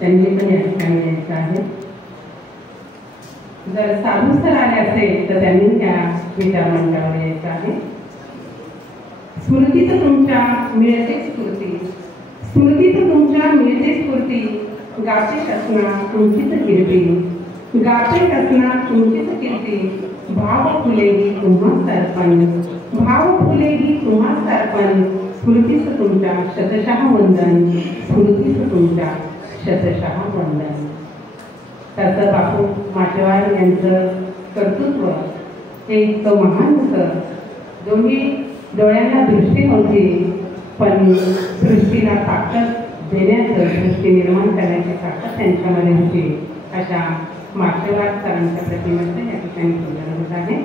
त्यांनी पण या ठिकाणी यायचं आहे. जर साधू सर आले असेल तर त्यांनी त्या विचार मंचावर यायचं आहे. स्मृती तर तुमच्या मिळते स्फूर्ती, स्मृती तर तुमच्या मिळते स्फूर्ती, गाते कसना तुमचीच कीर्ती, गाते कसना तुमचीच कीर्ती, भाव फुलेगी तुम्हा सरपण, भाव फुलेगी तुम्हा सरपण, स्फूर्तीच तुमच्या शतशः वंदन, स्फूर्तीच तुमच्या शतशः वंदन. त्याचं बापू माचेवार यांचं कर्तृत्व हे इतकं महान होतं. दोन्ही डोळ्यांना दृष्टी नव्हती, पण दृष्टीला ताकद देण्याचं, दृष्टी निर्माण करण्याची ताकद त्यांच्यामध्ये होती. अशा माचेवार सरांच्या प्रतिमेचं या ठिकाणी पूजन होत आहे.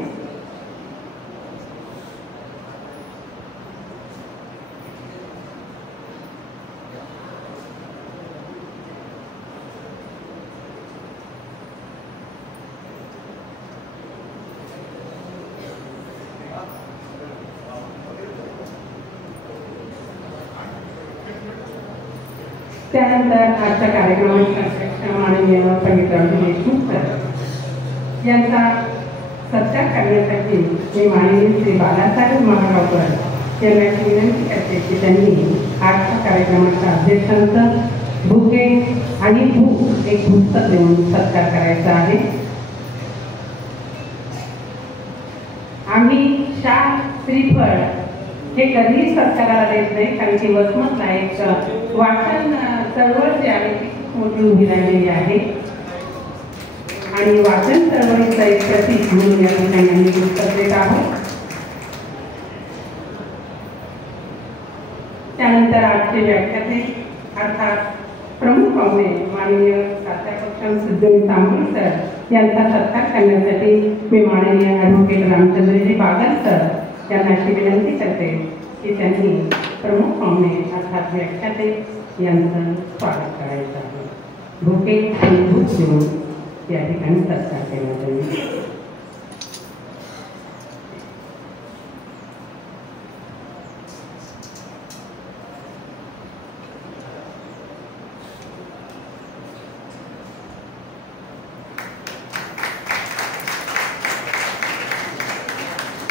त्यानंतर आजच्या कार्यक्रमाचे अध्यक्ष माननीय पंडित रामजी देशमुख सर यांचा सत्कार करण्यासाठी मी माननीय श्री बालासाहेब महागावकर यांना विनंती करते की त्यांनी आजच्या कार्यक्रमाच्या अध्यक्षांचं बुके आणि भूक एक पुस्तक देऊन सत्कार करायचा आहे. आम्ही शाल श्रीफळ हे कधीही सत्काराला देत नाही, कारण की वसमतला एक वाचन चळवळ जी आहे ती खूप मोठी उभी राहिलेली आहे आणि वाचन चळवळीचं एक प्रतीक म्हणून या ठिकाणी आम्ही पुस्तक देत आहोत. त्यानंतर आजचे व्याख्याते अर्थात प्रमुख पाहुणे माननीय प्राध्यापक सिद्धेश तांबोळी सर यांचा सत्कार करण्यासाठी मी माननीय ॲडव्होकेट रामचंद्रजी बागल सर यांना अशी विनंती करते की त्यांनी प्रमुख पाहुणे अर्थात व्याख्याते यांचं स्वागत करायचं आहे. भुके आणि भूक देऊन या ठिकाणी सत्कार करण्यात येईल.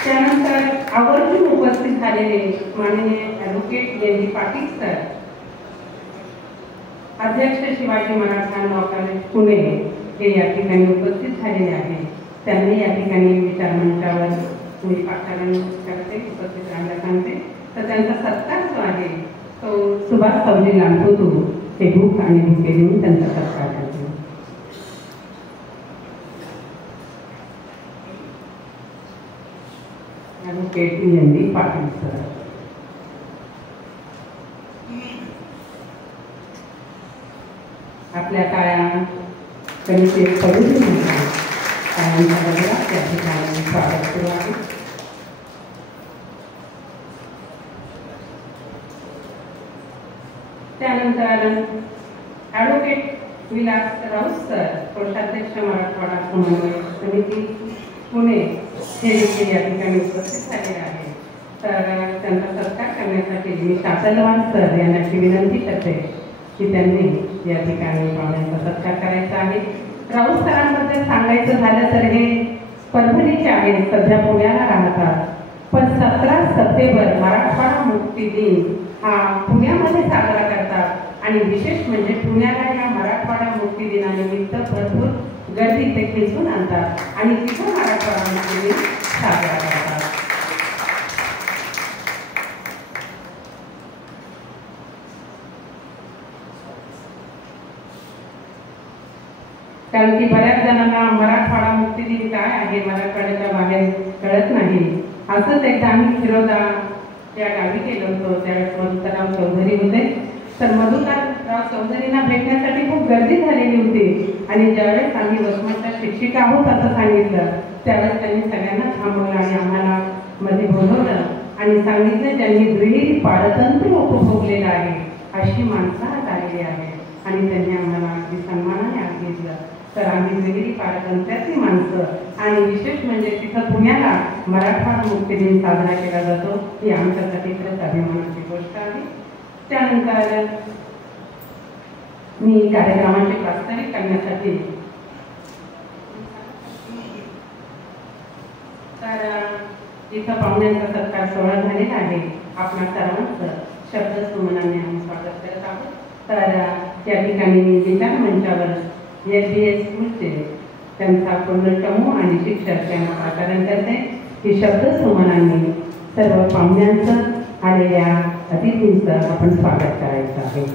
त्यानंतर आवर्जून उपस्थित झालेले माननीय advocate N D Patil sir, अध्यक्ष शिवाजी मराठा लॉ कॉलेज पुणे हे या ठिकाणी उपस्थित झालेले आहेत. त्यांनी या ठिकाणी विचार मंचावर मी पाठारण करते, उपस्थित राहायला सांगते. तर त्यांचा सत्कार जो आहे तो सुभाष सावजी लांबोतू हे भूक आणि भुके देऊन त्यांचा सत्कार करते. Advocate N D Patil sir. आपल्या काळ्या कविते पडून काळ्यांच्या बदलात त्या ठिकाणी स्वागत सुरू आहे. त्यानंतर ॲडव्होकेट विलास राऊत सर, कोषाध्यक्ष मराठवाडा समन्वय समिती पुणे हे देखील या ठिकाणी उपस्थित झालेले आहे. तर त्यांचा सत्कार करण्यासाठी मी शासलवान सर यांना अशी विनंती करते की त्यांनी या ठिकाणी पाहुण्यांचा सत्कार करायचा आहे. राऊत सरांबद्दल सांगायचं झालं तर हे परभणीचे आहेत, सध्या पुण्याला राहतात, पण 17 सप्टेंबर मराठवाडा मुक्ती दिन हा पुण्यामध्ये साजरा करतात आणि विशेष म्हणजे पुण्याला या मराठवाडा मुक्ती दिनानिमित्त भरपूर गर्दी ते खेचून आणतात आणि तिथं मराठवाडा मुक्ती दिन साजरा करतात. कारण की बऱ्याच जणांना मराठवाडा मुक्ती दिन काय आहे मराठवाड्याच्या बाहेर कळत नाही. असंच एकदा आम्ही फिरोदा या गावी गेलो होतो, त्यावेळेस मधुकरराव चौधरी होते. तर मधुकरराव चौधरींना भेटण्यासाठी खूप गर्दी झालेली होती आणि ज्यावेळेस आम्ही वसमतच्या शिक्षिका आहोत असं सांगितलं त्यावेळेस त्यांनी सगळ्यांना थांबवलं आणि आम्हाला मध्ये बोलवलं आणि सांगितलं त्यांनी दुहेरी पारतंत्र्य उपभोगलेलं आहे अशी माणसं आज आलेली आहे आणि त्यांनी आम्हाला अगदी सन्मानाने आज घेतलं. तर आम्ही दुहेरी पारतंत्र्याची माणसं आणि विशेष म्हणजे तिथं पुण्याला मराठवाडा मुक्ती दिन साजरा केला जातो ही आमच्यासाठी खरंच अभिमानाची गोष्ट आहे. त्यानंतर मी कार्यक्रमाचे प्रास्ताविक करण्यासाठी तर इथं पाहुण्यांचा सत्कार सोहळा झालेला आहे. आपल्या सर्वांचं शब्दसुमनाने आम्ही स्वागत करत आहोत. तर त्या ठिकाणी विचार मंचावर SBS स्कूलचे त्यांचा पूर्ण चमू आणि शिक्षक त्यांना आचरण करते. ही शब्दसुमनांनी सर्व पाहुण्यांचं आलेल्या अतिथींचं आपण स्वागत करायचं आहे.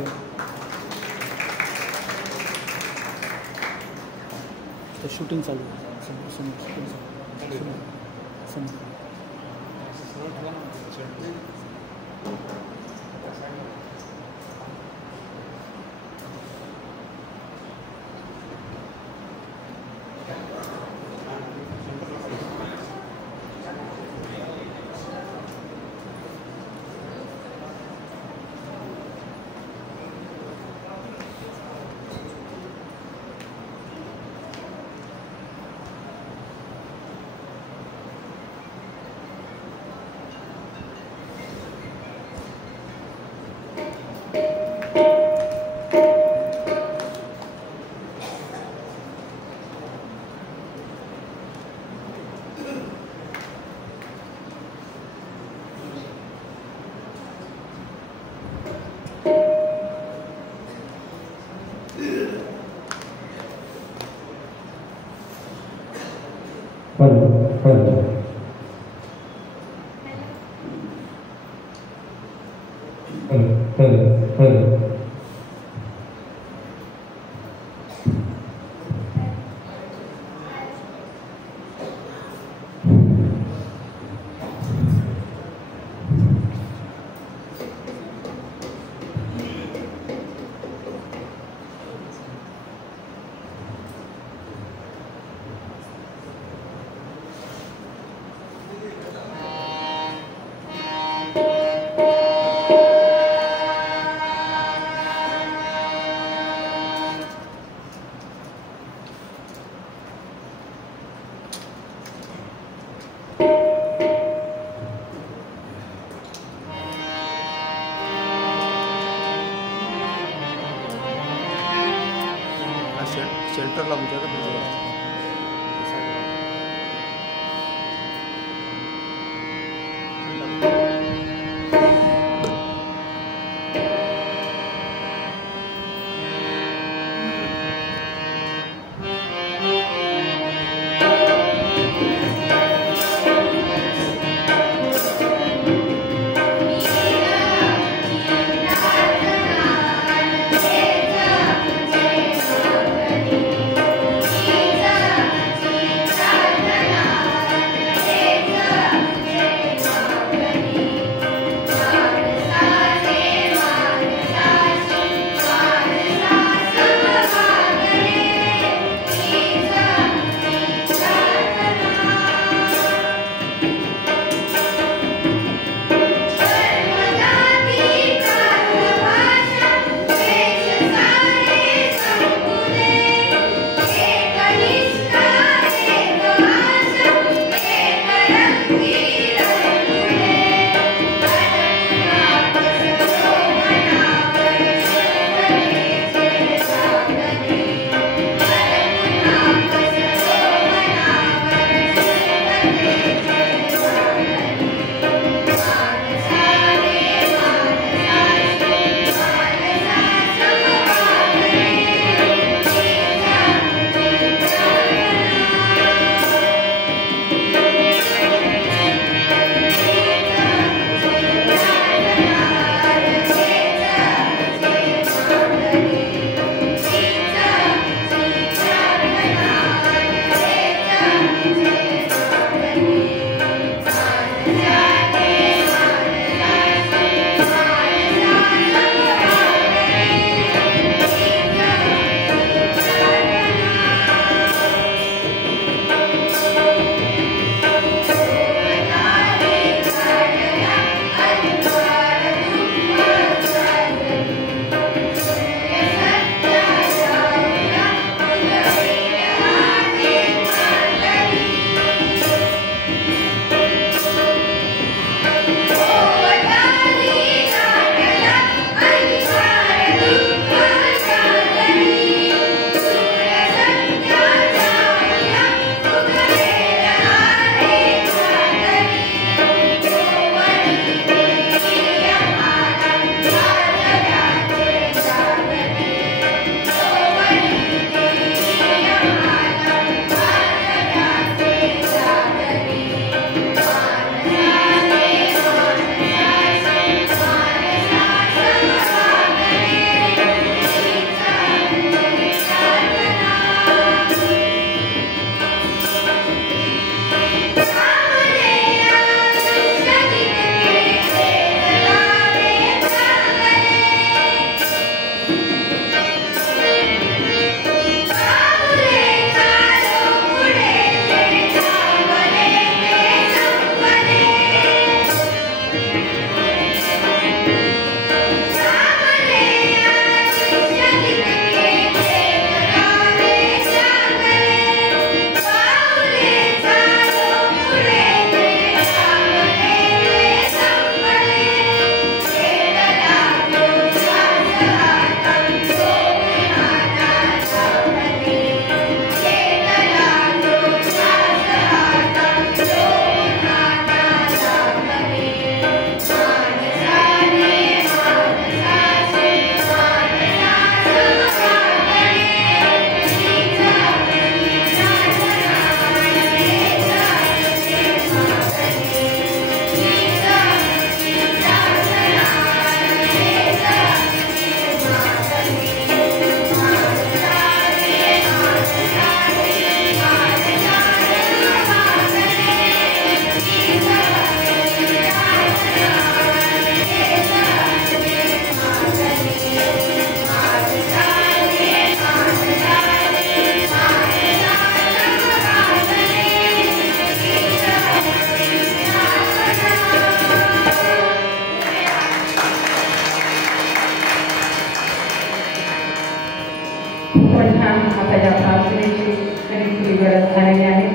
शूटिंग चालू आहे. शेल्टरला Jesus. खूप छान आता या प्रार्थनेची खरी गरज झालेली आहे.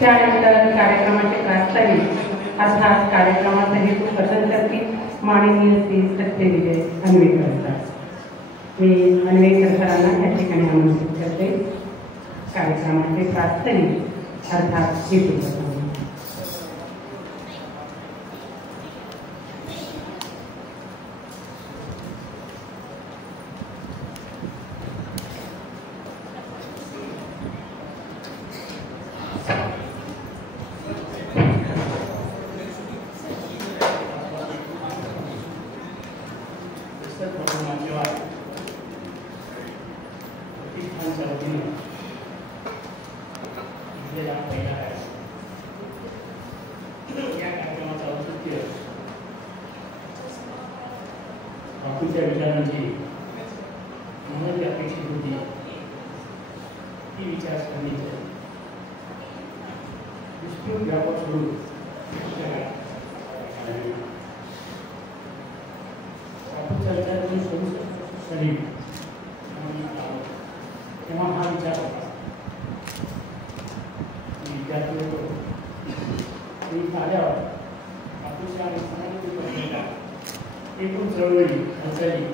त्यानंतर कार्यक्रमाचे प्रास्ताविक अर्थात कार्यक्रमाचा हेतू कथन करतील माननीय श्री सत्यविजय अन्वेकर सर. मी अन्वेकर सरांना या ठिकाणी आमंत्रित करते. कार्यक्रमाचे प्रास्ताविक अर्थात हेतू कथन. बापूच्या विचारांची मला जी अपेक्षित होती ती विचारसरणीची विस्तृत व्यापक स्वरूप बापूच्या विचारांची स्वरूप शरीर तेव्हा हा विचार होता. विद्यार्थी होतो मी आल्यावर बापूच्या एकूण चळवळी हालचाली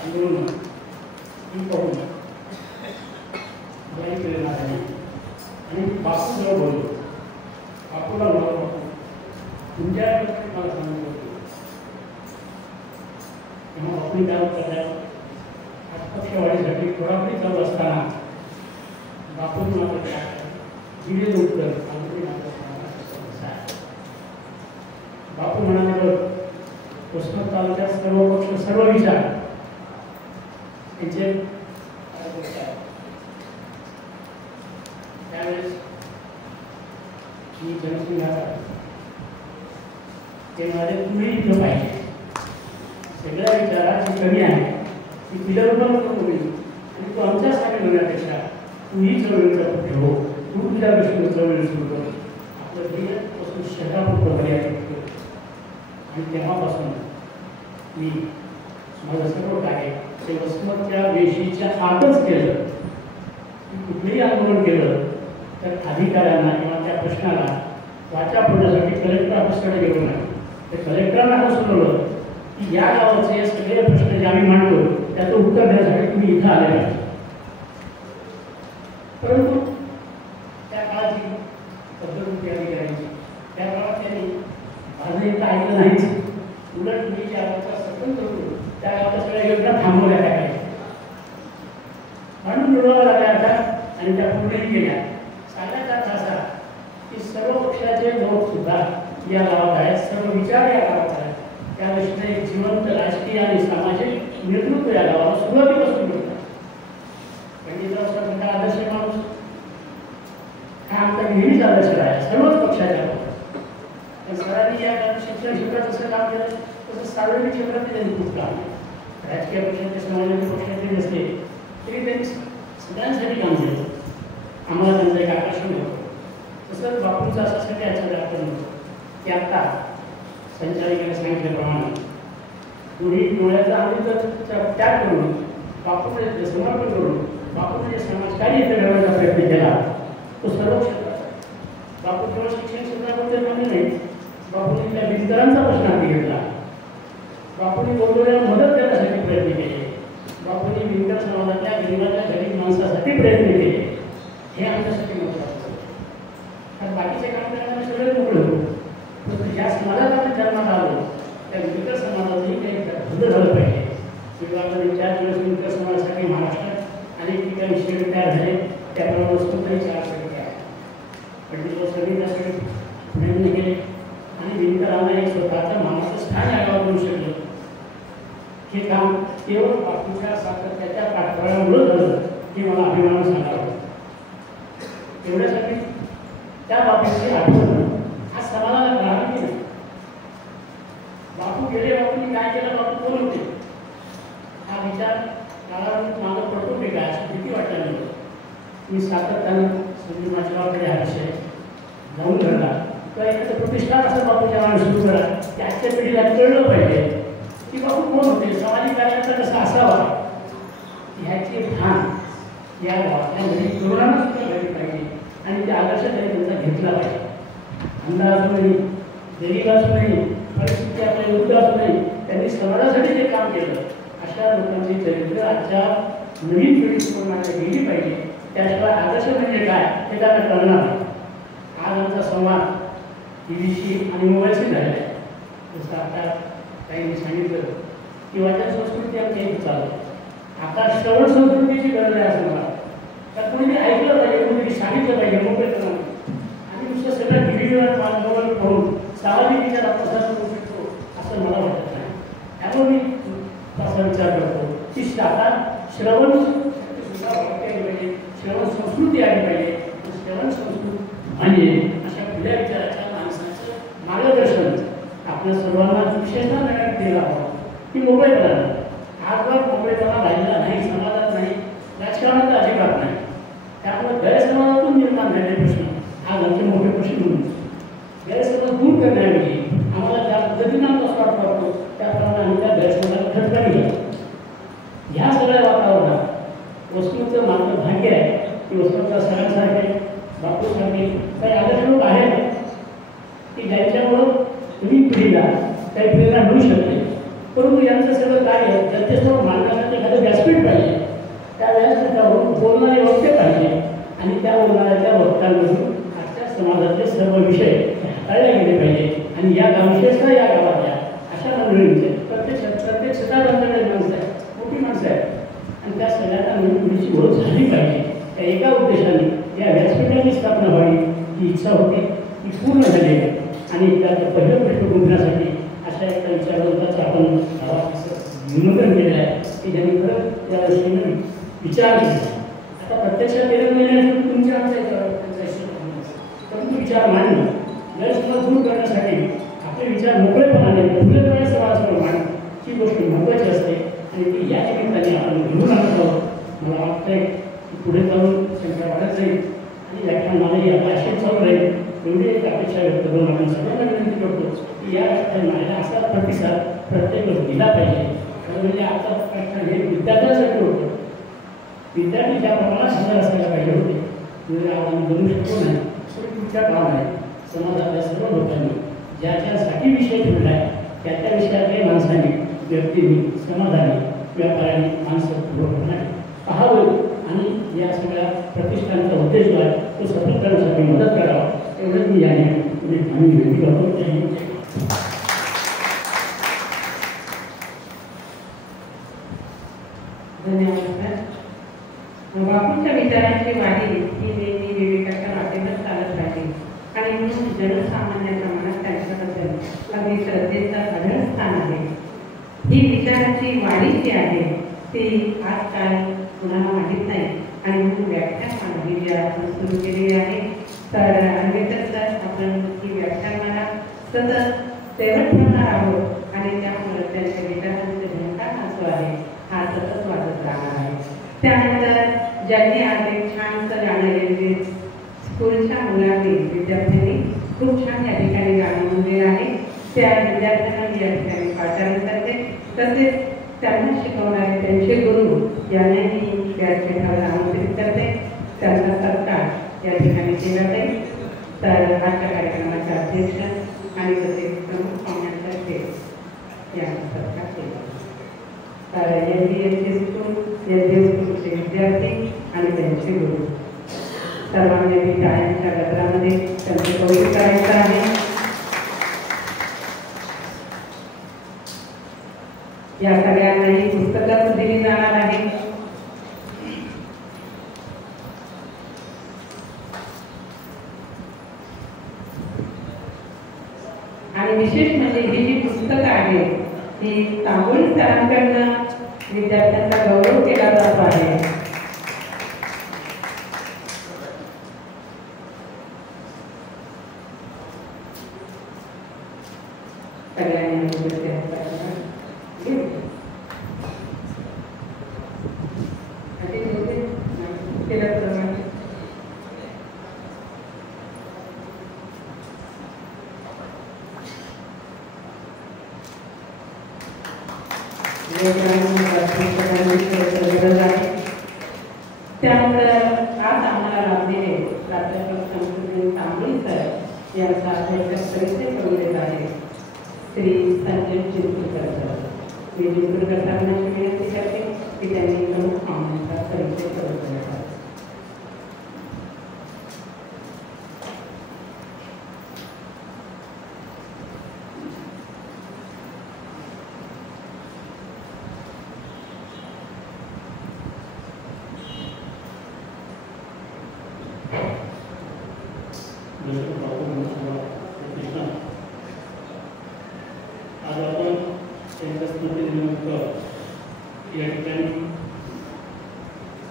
आंदोलन ही पाहून बरी प्रेरणा झाली आणि बापू जवळ बोललो. बापूला म्हणालो, बापू तुमच्याकडे मला सांगत होतो तेव्हा बापूने काय उत्तर आत्मक्षवाढीसाठी थोडापरी चालू असताना बापूने मात्र दिलेलं उत्तर बापू म्हणाले, वसमत तालुक्यात सर्व पक्ष सर्व विचार यांचे त्यावेळेस मी जनसंघाचा ते म्हणाले तुम्ही इथं पाहिजे सगळ्या विचाराची कमी आहे ती पिलरवर नको होईल आणि तू आमच्यासाठी होण्यापेक्षा तूही चळवळीचा ठेव तू तुझ्या दृष्टीने चळवळी सुरू कर आपलं ध्येयपासून शहरापुरतं मर्यादित करतो. आणि तेव्हापासून मी माझं सर्व कार्य ते वसमतच्या वेशीच्या आतच केलं. कुठलंही आंदोलन केलं तर अधिकाऱ्यांना किंवा त्या प्रश्नाला वाचा फोडण्यासाठी कलेक्टर ऑफिसकडे गेलो नाही. ते कलेक्टरांना असं सुचवलं की या गावाचे सगळे प्रश्न जे आम्ही मांडतो त्याचं उत्तर देण्यासाठी तुम्ही इथं आले पाहिजे. परंतु त्या काळाची पद्धत होती अधिकाऱ्यांची. त्या काळात त्यांनी माझं इथं ऐकलं नाहीच. उलट मी ज्या गावाचा स्वतंत्र होतो त्या गावाच्या सगळ्या योजना थांबवल्या टाकायच्या म्हणून मिळवाव्या लागल्या आता आणि त्या पूर्णही केल्या. सांगायचा अर्थ असा की सर्व पक्षाचे लोक सुद्धा या गावात आहेत, सर्व विचार या गावात आहेत. त्या दृष्टीने एक जिवंत राजकीय आणि सामाजिक नेतृत्व या गावाला सुरुवातीपासून मिळतात. पंडितराव साहेबांचा आदर्श माणूस हा आमचा नेहमीच आदर्श आहे सर्वच पक्षाच्या. सरांनी या शिक्षण क्षेत्रात जसं काम केलं तसं सार्वजनिक क्षेत्रात त्यांनी खूप काम केलं. राजकीय पक्षाचे सामाजिक पक्षाचे नसले तरी त्यांनी सगळ्यांसाठी काम केलं. आम्हाला त्यांचं एक आकर्षण होतं. तसंच बापूंचं अशासाठी याचं आकर्षण होतं की आत्ता संचालिकेने सांगितल्याप्रमाणे पुढे डोळ्याचा आम्ही जर त्याग करून बापूने समर्पण करून बापूने जे समाजकार्य इथे घडवण्याचा प्रयत्न केला तो सर्व क्षेत्रात. बापू केवळ शिक्षण क्षेत्राबद्दल मान्य नाही, बापूंनी त्या भिंतरांचा प्रश्न हाती घेतला. बापूंनी गोरगरिबांना मदत करण्यासाठी प्रयत्न केले. बापूंनी भिंतर समाजातल्या गरिबाच्या गरीब माणसासाठी प्रयत्न केले. हे आमच्यासाठी महत्त्वाचं. कारण बाकीचे काम करण्याला सगळे मोकळे होतो, परंतु ज्या समाजात आपण जन्मात आलो त्या भिंतर समाजाचंही काही धुंद झालं पाहिजे. विभागाने 4 दिवस भिंतर समाजासाठी महाराष्ट्रात अनेक ठिकाणी शेड तयार झाले. त्याप्रमाणे वस्तूंतही 4 शेड तयार. पंडित सगळी त्यासाठी प्रयत्न केले आणि भिंतरांना एक स्वतःचं मानाचं स्थान या गावात मिळू शकलं. हे काम केवळ बापूच्या सातत्याच्या पाठबळामुळे झालं हे मला अभिमान सांगावं. एवढ्यासाठी त्या बापूची आठवण हा समाजाला कळाला की नाही. बापू गेले, बापूंनी काय केलं, बापू कोण होते हा विचार काळानुसार मागं पडतो की काय अशी भीती वाटायला लागली. मी सातत्यानं संजय माचगावकडे हा विषय जाऊन घडला तर एखादं प्रतिष्ठान असं बापूच्या नावाने सुरू करा की आजच्या पिढीला कळलं पाहिजे की बापू कोण होते, सामाजिक कार्याचा कसा असावा. ह्याची भान या गावातल्या नवीन तरुणांना सुद्धा घडली पाहिजे आणि ते आदर्श त्यांनी त्यांचा घेतला पाहिजे. अंधा असू नाही, गरीब असू नाही, परिस्थिती आपल्या युद्ध असू नाही, त्यांनी समाजासाठी जे काम केलं अशा लोकांची चरित्र आजच्या नवीन पिढी समोर गेली पाहिजे. त्याशिवाय आदर्श म्हणजे काय हे त्यांना कळणार नाही. आज आमचा संवाद टीव्हीशी आणि मोबाईलशी झालेला आहे. जसं आता काही सांगितलं की वाचन संस्कृती आमच्या इथे चालू आहे. आता श्रवण संस्कृतीची गरज आहे असं मला. तर कोणी ऐकलं पाहिजे, कोणी सांगितलं पाहिजे मोकळेपणाने. आणि नुसतं सगळं टीव्हीवर मोबाईल पाहून सामाजिक विचार आपला करू शकतो असं मला वाटत नाही. त्यामुळे मी असा विचार करतो की आता श्रवण सुद्धा वाटते पाहिजे, श्रवण संस्कृती आली पाहिजे. श्रवण संस्कृती म्हणजे अशा खुल्या विचाराच्या माणसाचं मार्गदर्शन आपल्या सर्वांना विशेषतः मिळण्यात दिला हवा की मोकळेपणा. आजवर मोकळेपणा राहिलेला नाही, समाजात नाही, राजकारणात अजिबात नाही. त्यामुळे गैरसमाजातून निर्माण झालेले प्रश्न आज आमचे मोठे प्रश्न म्हणून गैरसमज दूर करण्याऐवजी आम्हाला ज्या पद्धतीनं आमचा स्वार्थ वाटतो त्याप्रमाणे आम्ही त्या गैरसमजाला खटकाने घेतो. ह्या सगळ्या वातावरणात वस्तूचं माझं भाग्य आहे की वस्तूचा सगळ्यांसारखे बापूसारखे काही आदर्श लोक आहेत की ज्यांच्यामुळं नवीन पिढीला काही प्रेरणा मिळू शकते. परंतु यांचं सगळं कार्य जनतेसमोर मांडण्यासाठी एखादं व्यासपीठ पाहिजे. त्या व्यासपीठावर बोलणारे वक्ते पाहिजे आणि त्या बोलणाऱ्या वक्त्यांमधून आजच्या समाजातले सर्व विषय हाताळले गेले पाहिजे. आणि या विशेषतः या गावातल्या अशा मंडळींचे प्रत्येक क्षेत्रात आमच्याकडे माणसं आहेत, मोठी माणसं आहेत आणि त्या सगळ्यांना नवीन पिढीची ओळख झाली पाहिजे. त्या एका उद्देशाने या व्यासपीठाची स्थापना व्हावी ही इच्छा होती, ती पूर्ण झाली आहे. आणि त्याचं पहिलं प्रश्न गुंतण्यासाठी अशा एका विचारवंताचं आपण निमंत्रण केलेलं आहे की ज्यांनी खरं त्या दृष्टीनं विचार केला. आता प्रत्यक्षात केलं महिन्यासाठी तुमच्या आमच्या परंतु विचार मांडणं गैरसमज दूर करण्यासाठी आपले विचार मोकळेपणाने खुलेपणे समाजासमोर मांडणं ही गोष्ट महत्त्वाची असते. आणि ती या निमित्ताने आपण घेऊन आणत आहोत. मला वाटतंय की पुढे जाऊन संख्या वाढत जाईल आणि व्याख्यानमालाही आता अशीच चालू राहील. एवढी एक अपेक्षा व्यक्त करून आपण सगळ्यांना विनंती करतो की या व्याख्यानमालेला असा प्रतिसाद प्रत्येक दिला पाहिजे. म्हणजे आता व्याख्यान हे विद्यार्थ्यांसाठी होतं. विद्यार्थी ज्या प्रमाणात हजर असायला पाहिजे होते म्हणजे आपण बनवू शकतो नाही. तुमच्या काम आहे समाजातल्या सर्व लोकांनी ज्याच्यासाठी विषय ठेवला आहे त्या त्या विषयातल्या माणसांनी, व्यक्तींनी, समाजाने, व्यापाऱ्यांनी, माणसं पूर्वपणे पाहावं आणि या सगळ्या प्रतिष्ठानचा उद्देश जो आहे तो सफल करण्यासाठी मदत करावा. एवढंच मी याने आम्ही विनंती करतो. धन्यवाद. बापूंच्या विचारांची वाढी ही नेहमी विवेकाच्या वाटेवर चालत राहते आणि म्हणून जनसामान्यांच्या मनात त्यांच्याबद्दल अगदी श्रद्धेचं आढळ स्थान आहे. ही विचारांची वाढी जी आहे ती आजकाल कुणाला माहीत नाही आणि म्हणून व्याख्यानमाला ही जी आपण सुरू केलेली आहे तर आंबेडकर आपण ही व्याख्यानमाला सतत तेवढ ठेवणार आहोत आणि त्यामुळे त्यांच्या विचारांचे झंकार असं आहे हा सतत वाजत राहणार आहे. त्यानंतर ज्यांनी आज एक छानसं गाणं लिहिले स्कूलच्या मुलांनी विद्यार्थ्यांनी खूप छान या ठिकाणी गाणं म्हणलेलं आहे. त्या विद्यार्थ्यांना या ठिकाणी पाचारण करते. तसेच त्यांना शिकवणारे त्यांचे गुरु यांनाही व्यासपीठावर आमंत्रित करते. त्यांचा सत्कार या ठिकाणी केला जाईल. तर आजच्या कार्यक्रमाचे अध्यक्ष आणि तसेच प्रमुख पाहुण्यांतर्फे यांचा सत्कार केला. तर एनडीएमसी स्कूल स्कूलचे विद्यार्थी आणि त्यांचे गुरु सर्वांनी टाळ्यांच्या गजरामध्ये त्यांचे कौतुक करायचं आहे. या सगळ्यांनाही पुस्तकं दिली जाणार आहे. आणि विशेष म्हणजे ही जी पुस्तकं आहेत ही तांबोळी सरांकडनं विद्यार्थ्यांचा गौरव केला जात आहे. सगळ्यांनी गरज आहे. प्राध्यापक शमसुद्दीन तांबोळी सर यांचा अध्यक्ष परिचय करून देत आहे. श्री संजय चिंचुरकर सर. मी चिंचुरकर सरांना विनंती करते की त्यांनी प्रमुख पाहुण्यांचा परिचय करून देण्यात आला. आज आपण त्यांच्या स्मृतीनिमित्त या ठिकाणी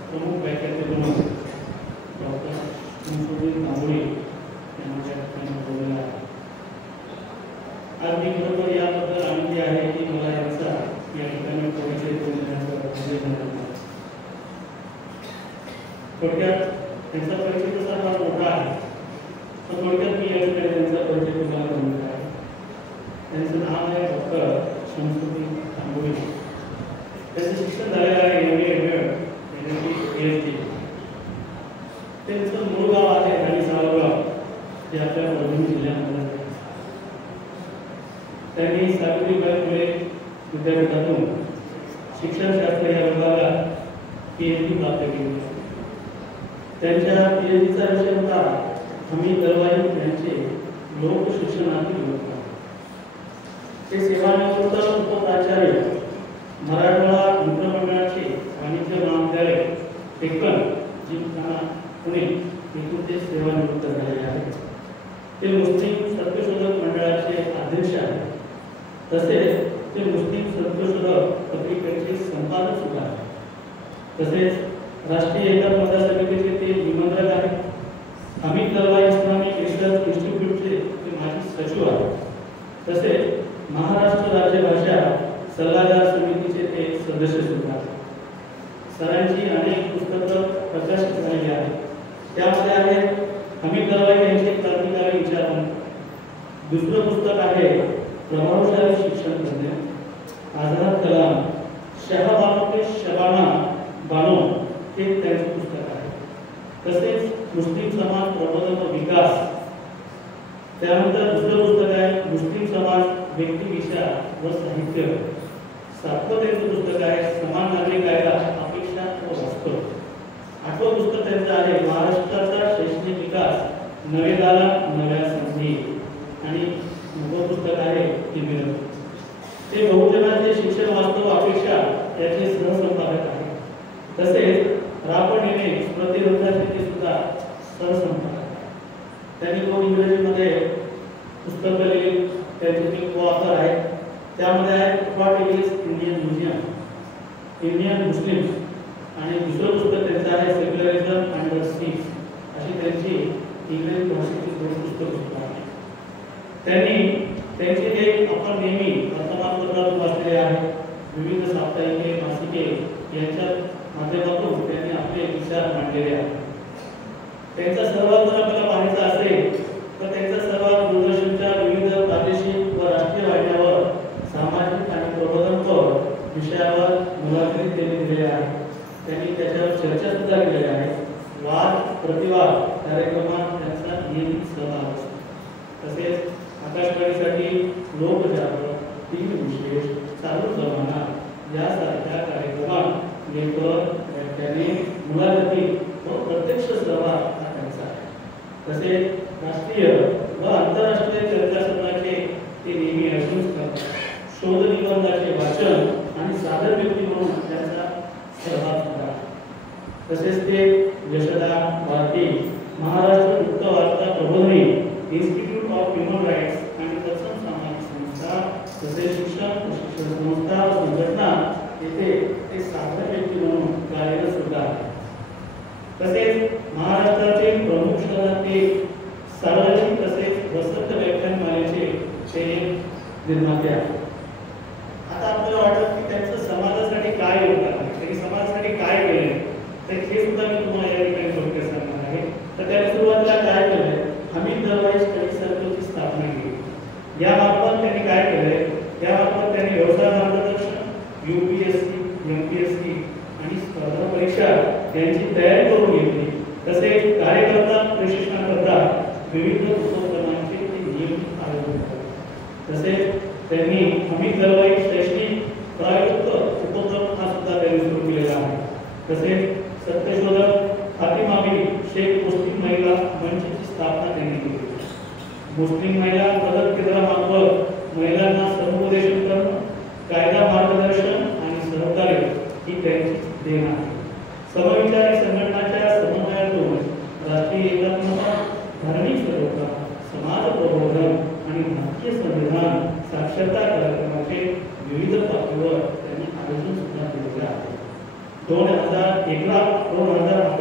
प्रमुख व्याख्याते म्हणून डॉक्टर शमसुद्दीन तांबोळी यांना त्या ठिकाणी बोललेला आहे. आज मी खरोखर याबद्दल आनंदी आहे की मला यांचा या ठिकाणी परिचय करून देण्याचा भाग्य झाला. थोडक्यात त्यांचा परिचय तसा फार मोठा आहे, पण थोडक्यात मी या ठिकाणी त्यांचा परिचय तुम्हाला म्हणत आहे. त्यांचं नाव आहे डॉक्टर शमसुद्दीन तांबोळी. त्यांचं शिक्षण झालेलं आहे PhD. त्यांचं मूळ गाव आहे आणि सावरगाव, जे आपल्या परभणी जिल्ह्यामध्ये आहे. त्यांनी सावित्रीबाई फुले विद्यापीठातून शिक्षणशास्त्र या विभागात PhD प्राप्त केली. त्यांच्या PhDचा विषय होता हमीद दरवाई यांचे लोक शिक्षणातील योगदान. ते सेवानिवृत्त उपप्राचार्य मराठवाडा मित्रमंडळाचे वाणिज्य महाविद्यालय डेक्कन जिमखाना पुणे येथून ते सेवानिवृत्त झालेले आहेत. ते मुस्लिम सत्यशोधक मंडळाचे अध्यक्ष आहेत. तसेच ते मुस्लिम सत्यशोधक पत्रिकेचे संपादक सुद्धा आहेत. तसेच राष्ट्रीय एकात्मता समितीचे ते निमंत्रक आहेत. हमीद दरवाई इस्लामिक रिसर्च इन्स्टिट्यूटचे ते माजी सचिव आहेत. तसेच महाराष्ट्र राज्य भाषा सल्लागार समितीचे ते सदस्य सुद्धा आहेत. सरांची अनेक पुस्तकं प्रकाशित झालेली आहेत. त्यामध्ये आहे हमीद दरवाई यांचे क्रांतिकारी विचार. दुसरं पुस्तक आहे प्रभावशाली शिक्षण तज्ञ, आझाद कलाम, शहाबानो के शबाना बानो, हे त्यांचे पुस्तक आहे. तसेच मुस्लिम समाज प्रबोधन व विकास. त्यानंतर दुसरं पुस्तक आहे मुस्लिम समाज व्यक्ती विचार व साहित्य. सातवं त्यांचं पुस्तक आहे समान नागरिक कायदा अपेक्षा व वास्तव. आठवं पुस्तक त्यांचं आहे महाराष्ट्राचा शैक्षणिक विकास, नवे दालन नव्या संधी. आणि नवं पुस्तक आहे तिमिर. ते बहुजनाचे शिक्षण वास्तव अपेक्षा याचे सहसंपादक आहेत. तसेच रापण येणे स्मृतिग्रंथाचे ते सुद्धा सहसंपादक. त्यांनी दोन इंग्रजीमध्ये पुस्तकं लिहिली. त्यांचे ते को-ऑथर आहेत. त्यामध्ये आहे what is Indian museum, Indian Muslims, आणि दुसरं पुस्तक त्यांचं आहे सेक्युलरिझम अंडर सीज. अशी त्यांची इंग्रजी भाषेची दोन पुस्तकं सुद्धा आहेत. त्यांनी त्यांचे जे आपण नेहमी वर्तमानपत्रातून वाचलेले आहे, विविध साप्ताहिके मासिके यांच्या माध्यमातून त्यांनी आपले विचार मांडलेले आहेत. त्यांचा सर्वात जर आपल्याला पाहायचा असेल तर त्यांचा सर्वात दूरदर्शनच्या विविध प्रादेशिक व राष्ट्रीय वाहिन्यावर सामाजिक आणि प्रबोधनपर विषयावर मुलाखती त्यांनी दिलेल्या आहेत. त्यांनी त्याच्यावर चर्चा सुद्धा केलेल्या आहेत. वाद प्रतिवाद कार्यक्रमात त्यांचा नियमित सहभाग असतो. तसेच आकाशवाणीसाठी लोकजागर, तीन विशेष, चालू जमाना यासारख्या कार्यक्रमात लेखक, व्याख्याने, मुलाखती व प्रत्यक्ष सहभाग हा त्यांचा आहे. तसेच राष्ट्रीय व आंतरराष्ट्रीय चर्चासत्राचे ते नेहमी आयोजन करतात. शोध निबंधाचे वाचन आणि सादर व्यक्ती म्हणून त्यांचा सहभाग होता. तसेच ते यशदा भारती, महाराष्ट्र मुक्त वार्ता प्रबोधिनी, इन्स्टिट्यूट ऑफ ह्युमन राईट्स आणि तत्सम सामाजिक संस्था, तसेच शिक्षण प्रशिक्षण संस्था व संघटना येथे ते सादर व्यक्ती म्हणून कार्यरत सुद्धा आहे. तसेच महाराष्ट्रातील प्रमुख शहरातील सार्वजनिक तसेच वसंत व्याख्यानमालेचे ते निर्माते आहेत. आता आपल्याला वाटतं की त्यांचं समाजासाठी काय योगदान आहे, त्यांनी समाजासाठी काय केले, तर हे सुद्धा मी तुम्हाला या ठिकाणी थोडक्यात सांगणार आहे. तर त्यांनी सुरुवातीला काय केलंय, हमीद दरवाई स्टडी सर्कलची स्थापना केली. यामार्फत त्यांनी काय केलंय, यामार्फत त्यांनी व्यवसाय मार्गदर्शन, UPSC, MPSC आणि स्पर्धा परीक्षा यांची तयारी करून घेतली. तसेच कार्यकर्ता प्रशिक्षणाकरता विविध उपक्रमांचे ते नियमित आयोजन करतात. तसेच त्यांनी हमी दरवाई शैक्षणिक प्रायोजित उपक्रम हा सुद्धा त्यांनी सुरू केलेला आहे. तसेच सत्यशोधक फातिमाबी शेख मुस्लिम महिला मंचची स्थापना त्यांनी केली. मुस्लिम महिला मदत केंद्रामार्फत महिलांना समुपदेशन करणं, कायदा मार्गदर्शन आणि सहकार्य ही त्यांची देण आहे. समविचारी संघटनाच्या समन्वयातून राष्ट्रीय एकात्मता, धार्मिक सलोखा, समाज प्रबोधन आणि भारतीय संविधान साक्षरता कार्यक्रमाचे विविध पातळीवर त्यांनी आयोजन सुद्धा केलेले आहे. 2011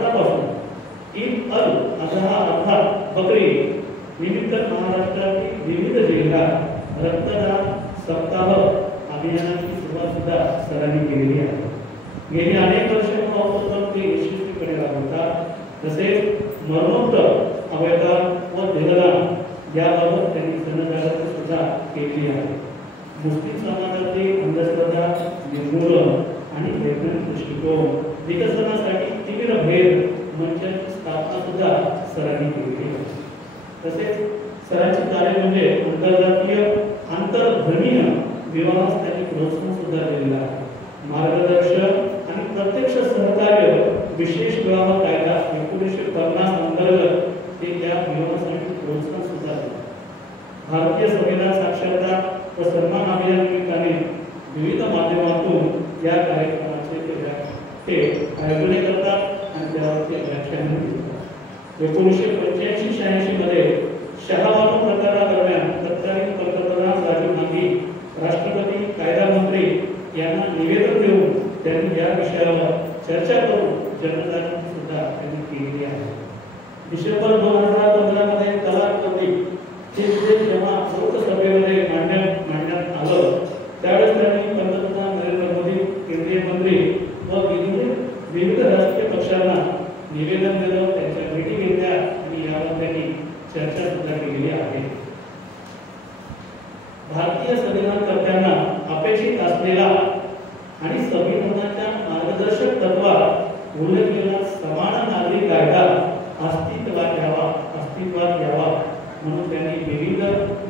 पासून ईद अल अजहा अर्थात बकरी निमित्त महाराष्ट्रातील विविध जिल्ह्यात रक्तदान सप्ताह अभियानाची सुरुवात सुद्धा सरांनी केलेली आहे. गेली अनेक वर्षे हा उपक्रम ते यशस्वीपणे राबवतात. तसेच मरणोत्तर अवयवदान व देहदान याबाबत त्यांनी जनजागृती सुद्धा केली आहे. मुस्लिम समाजातील अंधश्रद्धा निर्मूलन आणि वैज्ञानिक दृष्टिकोन विकसनासाठी तीव्र भेद मंचाची स्थापना सुद्धा सरांनी केली आहे. तसेच सरांचे कार्य म्हणजे आंतरजातीय आंतरधर्मीय विवाहास त्यांनी प्रोत्साहन सुद्धा दिलेला आहे. मार्गदर्शन आणि प्रत्यक्ष सहकार्य विशेष विवाह कायदा 1950 अंतर्गत ते त्या विवाहासाठी प्रोत्साहन सुद्धा दिले. भारतीय संविधान साक्षरता व सन्मान अभियान निमित्ताने विविध माध्यमातून या कार्यक्रमाचे ते आयोजन करतात आणि त्यावरती व्याख्यान देतात. 1985-86 मध्ये शहाबानू प्रकारादरम्यान तत्कालीन पंतप्रधान राजीव गांधी राष्ट्रपती कायदा मंत्री यांना निवेदन देऊन त्यांनी या विषयावर चर्चा करून जनजागृती सुद्धा त्यांनी केलेली आहे. डिसेंबर 2015 मध्ये तलाक बंदी हे विधेयक जेव्हा लोकसभेमध्ये मांडण्यात आलं त्यावेळेस त्यांनी पंतप्रधान नरेंद्र मोदी, केंद्रीय मंत्री व विविध राजकीय पक्षांना निवेदन दिलं, त्यांच्या भेटी घेतल्या आणि यावर त्यांनी चर्चा सुद्धा केलेली आहे. भारतीय संविधानकर्त्यांना अपेक्षित असलेला आणि संविधानाच्या मार्गदर्शक तत्वात उल्लेखलेला समान नागरी कायदा अस्तित्वात यावा म्हणून त्यांनी विविध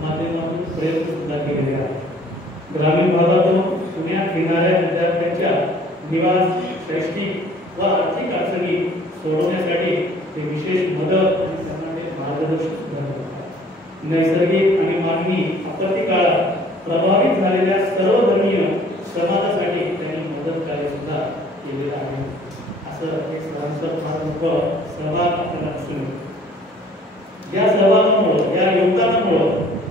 माध्यमातून प्रयत्न सुद्धा केलेले आहेत. ग्रामीण भागातून पुण्यात येणाऱ्या विद्यार्थ्यांच्या निवास, शैक्षणिक व आर्थिक अडचणी सोडवण्यासाठी ते विशेष मदत आणि त्यांना मार्गदर्शन सुद्धा करतात. नैसर्गिक आणि मानवी आपत्ती काळात प्रभावित झालेल्या सर्व धर्मीय समाजासाठी त्यांनी मदत कार्य सुद्धा केलेलं आहे. असं एक फार मोठं सहभाग आपल्याला दिसून येतो. या सहभागामुळे, या योगदानामुळे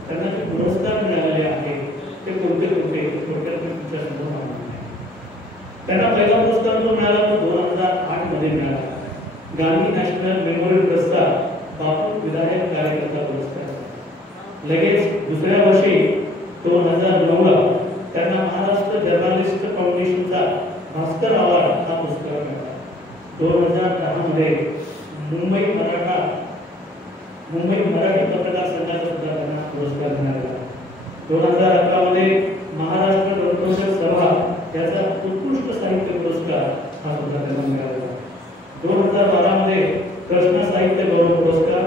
त्यांना जे पुरस्कार मिळालेले आहेत ते कोणते थोडक्यात तुमच्या समोर मांडणार आहे. त्यांना पहिला पुरस्कार जो मिळाला तो 2008 मध्ये मिळाला. गांधी नॅशनल मेमोरियल पुरस्कार, बापू विधायक कार्यकर्ता पुरस्कार. लगेच दुसऱ्या वर्षी 2009 त्यांना महाराष्ट्र जर्नलिस्ट फाउंडेशनचा भास्कर अवॉर्ड हा पुरस्कार मिळाला. 2010 मध्ये मुंबई मराठी पत्रकार संघाचा सुद्धा त्यांना पुरस्कार मिळाला. 2011 मध्ये महाराष्ट्र ग्रंथोत्सव सभा याचा उत्कृष्ट साहित्य पुरस्कार हा सुद्धा त्यांना मिळाला. 2012 मध्ये कृष्ण साहित्य गौरव पुरस्कार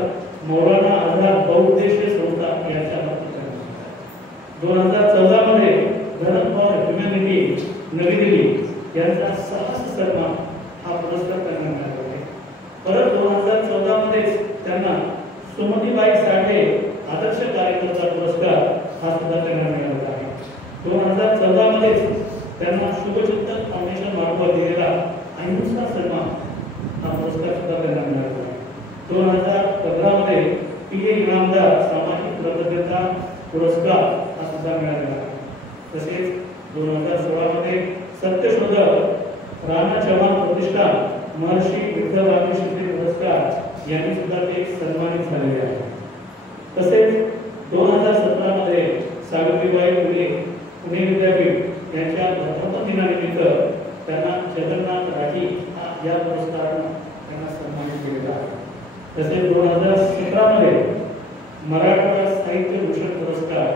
मौलाना आझाद बहुउद्देशीय संस्था यांच्या बाबतीत मिळाला. 2014 मध्ये धर्म फॉर ह्युमॅनिटी नवी दिल्ली यांचा साहस सन्मान हा पुरस्कार त्यांना मिळाला आहे. परत 2014 मध्ये त्यांना सुमतीबाई साठे आदर्श कार्यकर्ता पुरस्कार हा सुद्धा त्यांना मिळाला आहे. 2014 मध्ये त्यांना शुभचिंतन फाउंडेशन मार्फत दिलेला अहिंसा सन्मान हा पुरस्कार सुद्धा त्यांना मिळाला आहे. 2015 मध्ये पी.ए. इनामदार सामाजिक प्रतिबद्धता पुरस्कार हा सुद्धा मिळाला आहे. तसेच 2016 मध्ये सत्यशोधक राणा चव्हाण प्रतिष्ठान महर्षी विठ्ठल रामजी शिंदे पुरस्कार यांनी सुद्धा ते सन्मानित झालेले आहे. तसेच 2017 मध्ये सावित्रीबाई फुले पुणे विद्यापीठ यांच्या वर्धापन दिनानिमित्त त्यांना जगन्नाथ राठी या पुरस्काराने त्यांना सन्मानित केलेला आहे. तसेच 2017 मध्ये मराठवाडा साहित्य भूषण पुरस्कार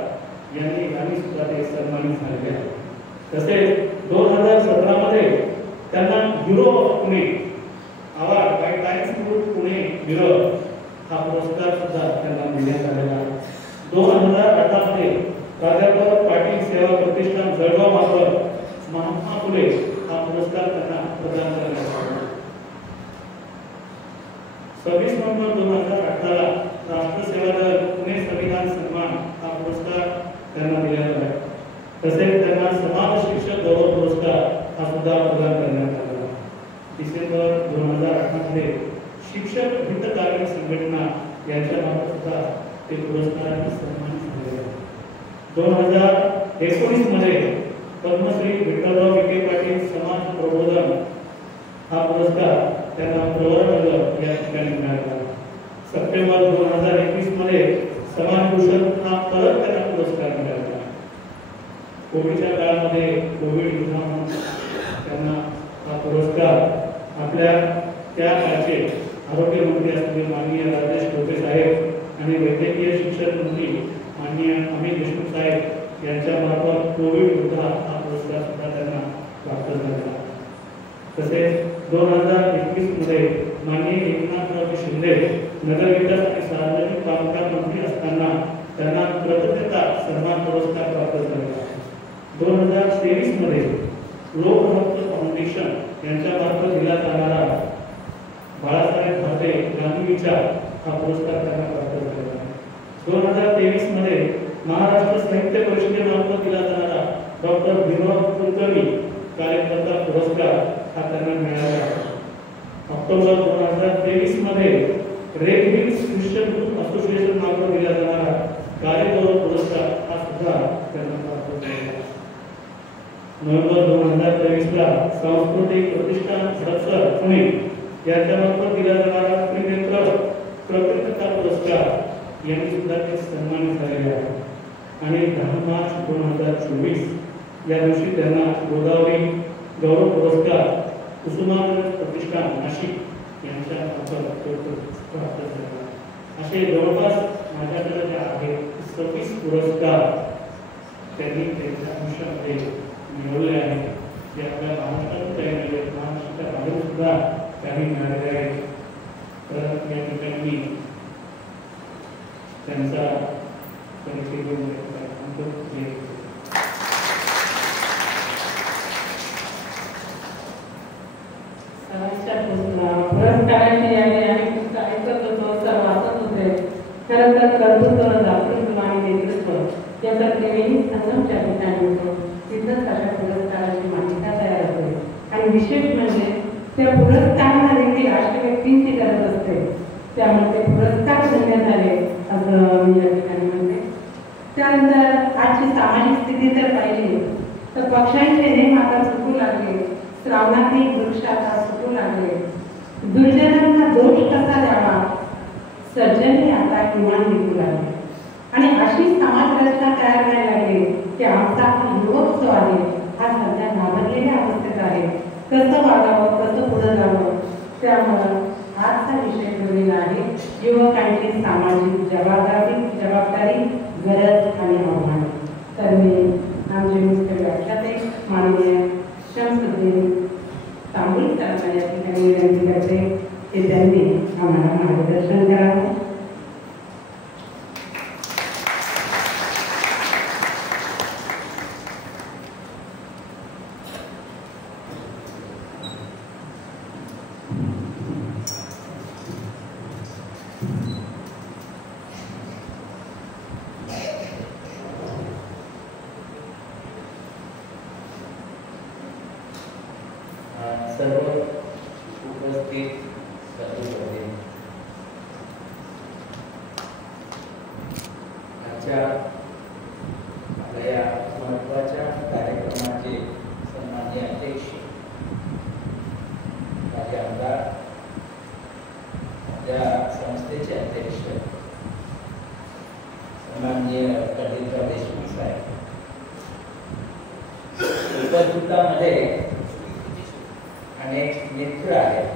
यांनी सुद्धा ते सन्मानित झालेले आहे. तसेच 2017 मध्ये त्यांना bureau of Pune award by Times group Pune विरोध हा पुरस्कार सुद्धा त्यांना देण्यात आलेला आहे. 2018 मध्ये प्राध्यापक पाटील सेवा प्रतिष्ठान जळगाव मार्फत महात्मा फुले हा पुरस्कार त्यांना प्रदान करण्यात आला. 26 नोव्हेंबर 2018 ला राष्ट्रसेवा दल पुणे संविधान सन्मान हा पुरस्कार त्यांना दिला आहे. तसेच त्यांना समाज शिक्षक गौरव पुरस्कार हा सुद्धा प्रदान करण्यात आला. डिसेंबर 2018 मध्ये शिक्षक हितकार्य संघटना यांच्या मार्फत सुद्धा ते पुरस्काराने सन्मानित झाले. 2019 मध्ये पद्मश्री विठ्ठलराव विखे पाटील समाज प्रबोधन हा पुरस्कार त्यांना प्रवरनगर या ठिकाणी मिळाला. सप्टेंबर 2021 मध्ये समाजभूषण हा परत त्यांना पुरस्कार मिळाला. कोविडच्या काळामध्ये कोविड योद्धा त्यांना हा पुरस्कार आपल्या त्या काळचे आरोग्य मंत्री असलेले माननीय राजेश टोपे साहेब आणि वैद्यकीय शिक्षण मंत्री माननीय अमित देशमुख साहेब यांच्या मार्फत कोविड योद्धा हा पुरस्कार सुद्धा त्यांना प्राप्त झाला. तसेच 2021 मध्ये माननीय एकनाथराव शिंदे नगरविकास आणि सार्वजनिक बांधकाम मंत्री असताना त्यांना कृतज्ञता सन्मान पुरस्कार प्राप्त झाला. 2023 मध्ये लोकहक्क फाउंडेशन यांच्या मार्फत दिला जाणारा बाळासाहेब भाते गांधी विचार हा पुरस्कार त्यांना प्राप्त झाला. 2023 मध्ये महाराष्ट्र साहित्य परिषदेमार्फत दिला जाणारा डॉक्टर विनोद कुलकर्णी कार्यकर्ता पुरस्कार हा त्यांना मिळाला. ऑक्टोबर 2023 मध्ये red hills Christian group association मार्फत दिला जाणारा कार्यगौरव पुरस्कार हा सुद्धा त्यांना प्राप्त झाला. नोव्हेंबर 2023 ला सांस्कृतिक प्रतिष्ठान हडपसर पुणे यांच्या मार्फत दिला जाणारा त्रिनेत्र प्रकृतता पुरस्कार यांनी सुद्धा ते सन्मानित झालेले आहे. आणि 10 मार्च 2024 या दिवशी त्यांना गोदावरी गौरव पुरस्कार कुसुमाग्रज प्रतिष्ठान नाशिक यांच्या मार्फत प्राप्त झाला. असे जवळपास माझ्याकडे जे आहेत 26 पुरस्कार त्यांनी त्यांच्या आयुष्यामध्ये मिळवले आहेत. जे आपल्या महाराष्ट्रात काही मिळाले, महाराष्ट्राच्या बाहेर सुद्धा काही मिळालेले आहेत. तर या ठिकाणी त्यांचा परिचय घेऊन पुरस्काराची यादी आम्ही पुस्तक ऐकत होतो, सर वाचत होते. खरं तर कर्तृत्व, दातृत्व आणि नेतृत्व याचा नेहमी संगमच्या ठिकाणी होतो. तिथंच अशा पुरस्काराची मान्यता तयार होते. आणि विशेष म्हणजे त्या पुरस्कारांना देखील राष्ट्रव्यक्तींची गरज असते. त्यामुळे ते पुरस्कार देण्यात आले असं मी या ठिकाणी म्हणते. त्यानंतर आजची सामाजिक स्थिती जर पाहिली तर पक्षांचे नेम आता चुकू लागले, श्रावणातील वृक्ष आता सुटू लागले, दुर्जनांना दोष कसा द्यावा, सर्जनी आता किमान निघू लागले. आणि अशी समाज रचना तयार व्हायला लागली की आमचा युवक जो आहे हा सध्या घाबरलेल्या अवस्थेत आहे. कसं वागावं, कसं पुढे जावं. त्यामुळं आजचा विषय ठेवलेला आहे युवकांची सामाजिक जबाबदारी, गरज आणि आव्हान. तर मी आमचे मुख्य व्याख्याते माननीय शमसुद्दीन तांबुल सरांना या ठिकाणी विनंती करते की त्यांनी आम्हाला मार्गदर्शन करावं. सर्व उपस्थित सदस्य आजच्या आपल्या या महत्त्वाच्या कार्यक्रमाचे सन्माननीय अध्यक्ष माझे आमदार, आपल्या संस्थेचे अध्यक्ष सन्माननीय कधीराव देशमुख साहेब, उपस्थितांमध्ये अनेक मित्र आहेत,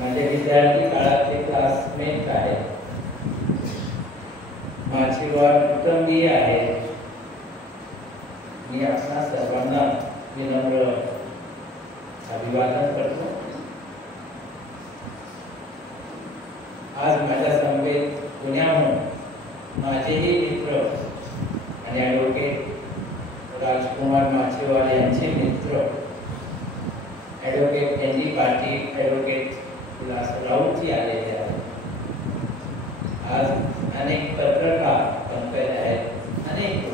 माझे विद्यार्थी काळातले क्लासमेट आहेत, माझे कुटुंबीय आहेत. मी आपणा सर्वांना विनम्र अभिवादन करतो. आज माझ्या समवेत पुण्याहून माझेही मित्र आणि ॲडव्होकेट राजकुमार माचेवाल यांचे मित्र advocate N G. Patil, advocate Vilas राऊतजी आलेले आहेत. आज अनेक पत्रकार पंकज आहेत, अनेक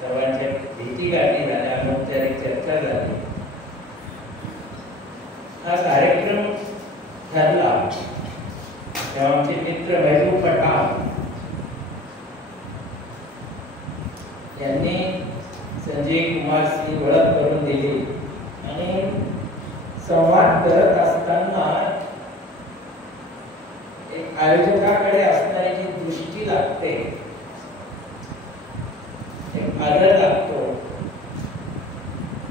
सर्वांच्या भेटीगाठी झाल्या, अनौपचारिक चर्चा झाली. हा कार्यक्रम ठरला तेव्हा आमचे मित्र महबूब पठाण यांनी संजय कुमारची ओळख करून दिली आणि संवाद करत असताना एक आयोजकाकडे असणारी जी दृष्टी लागते, एक आदर लागतो,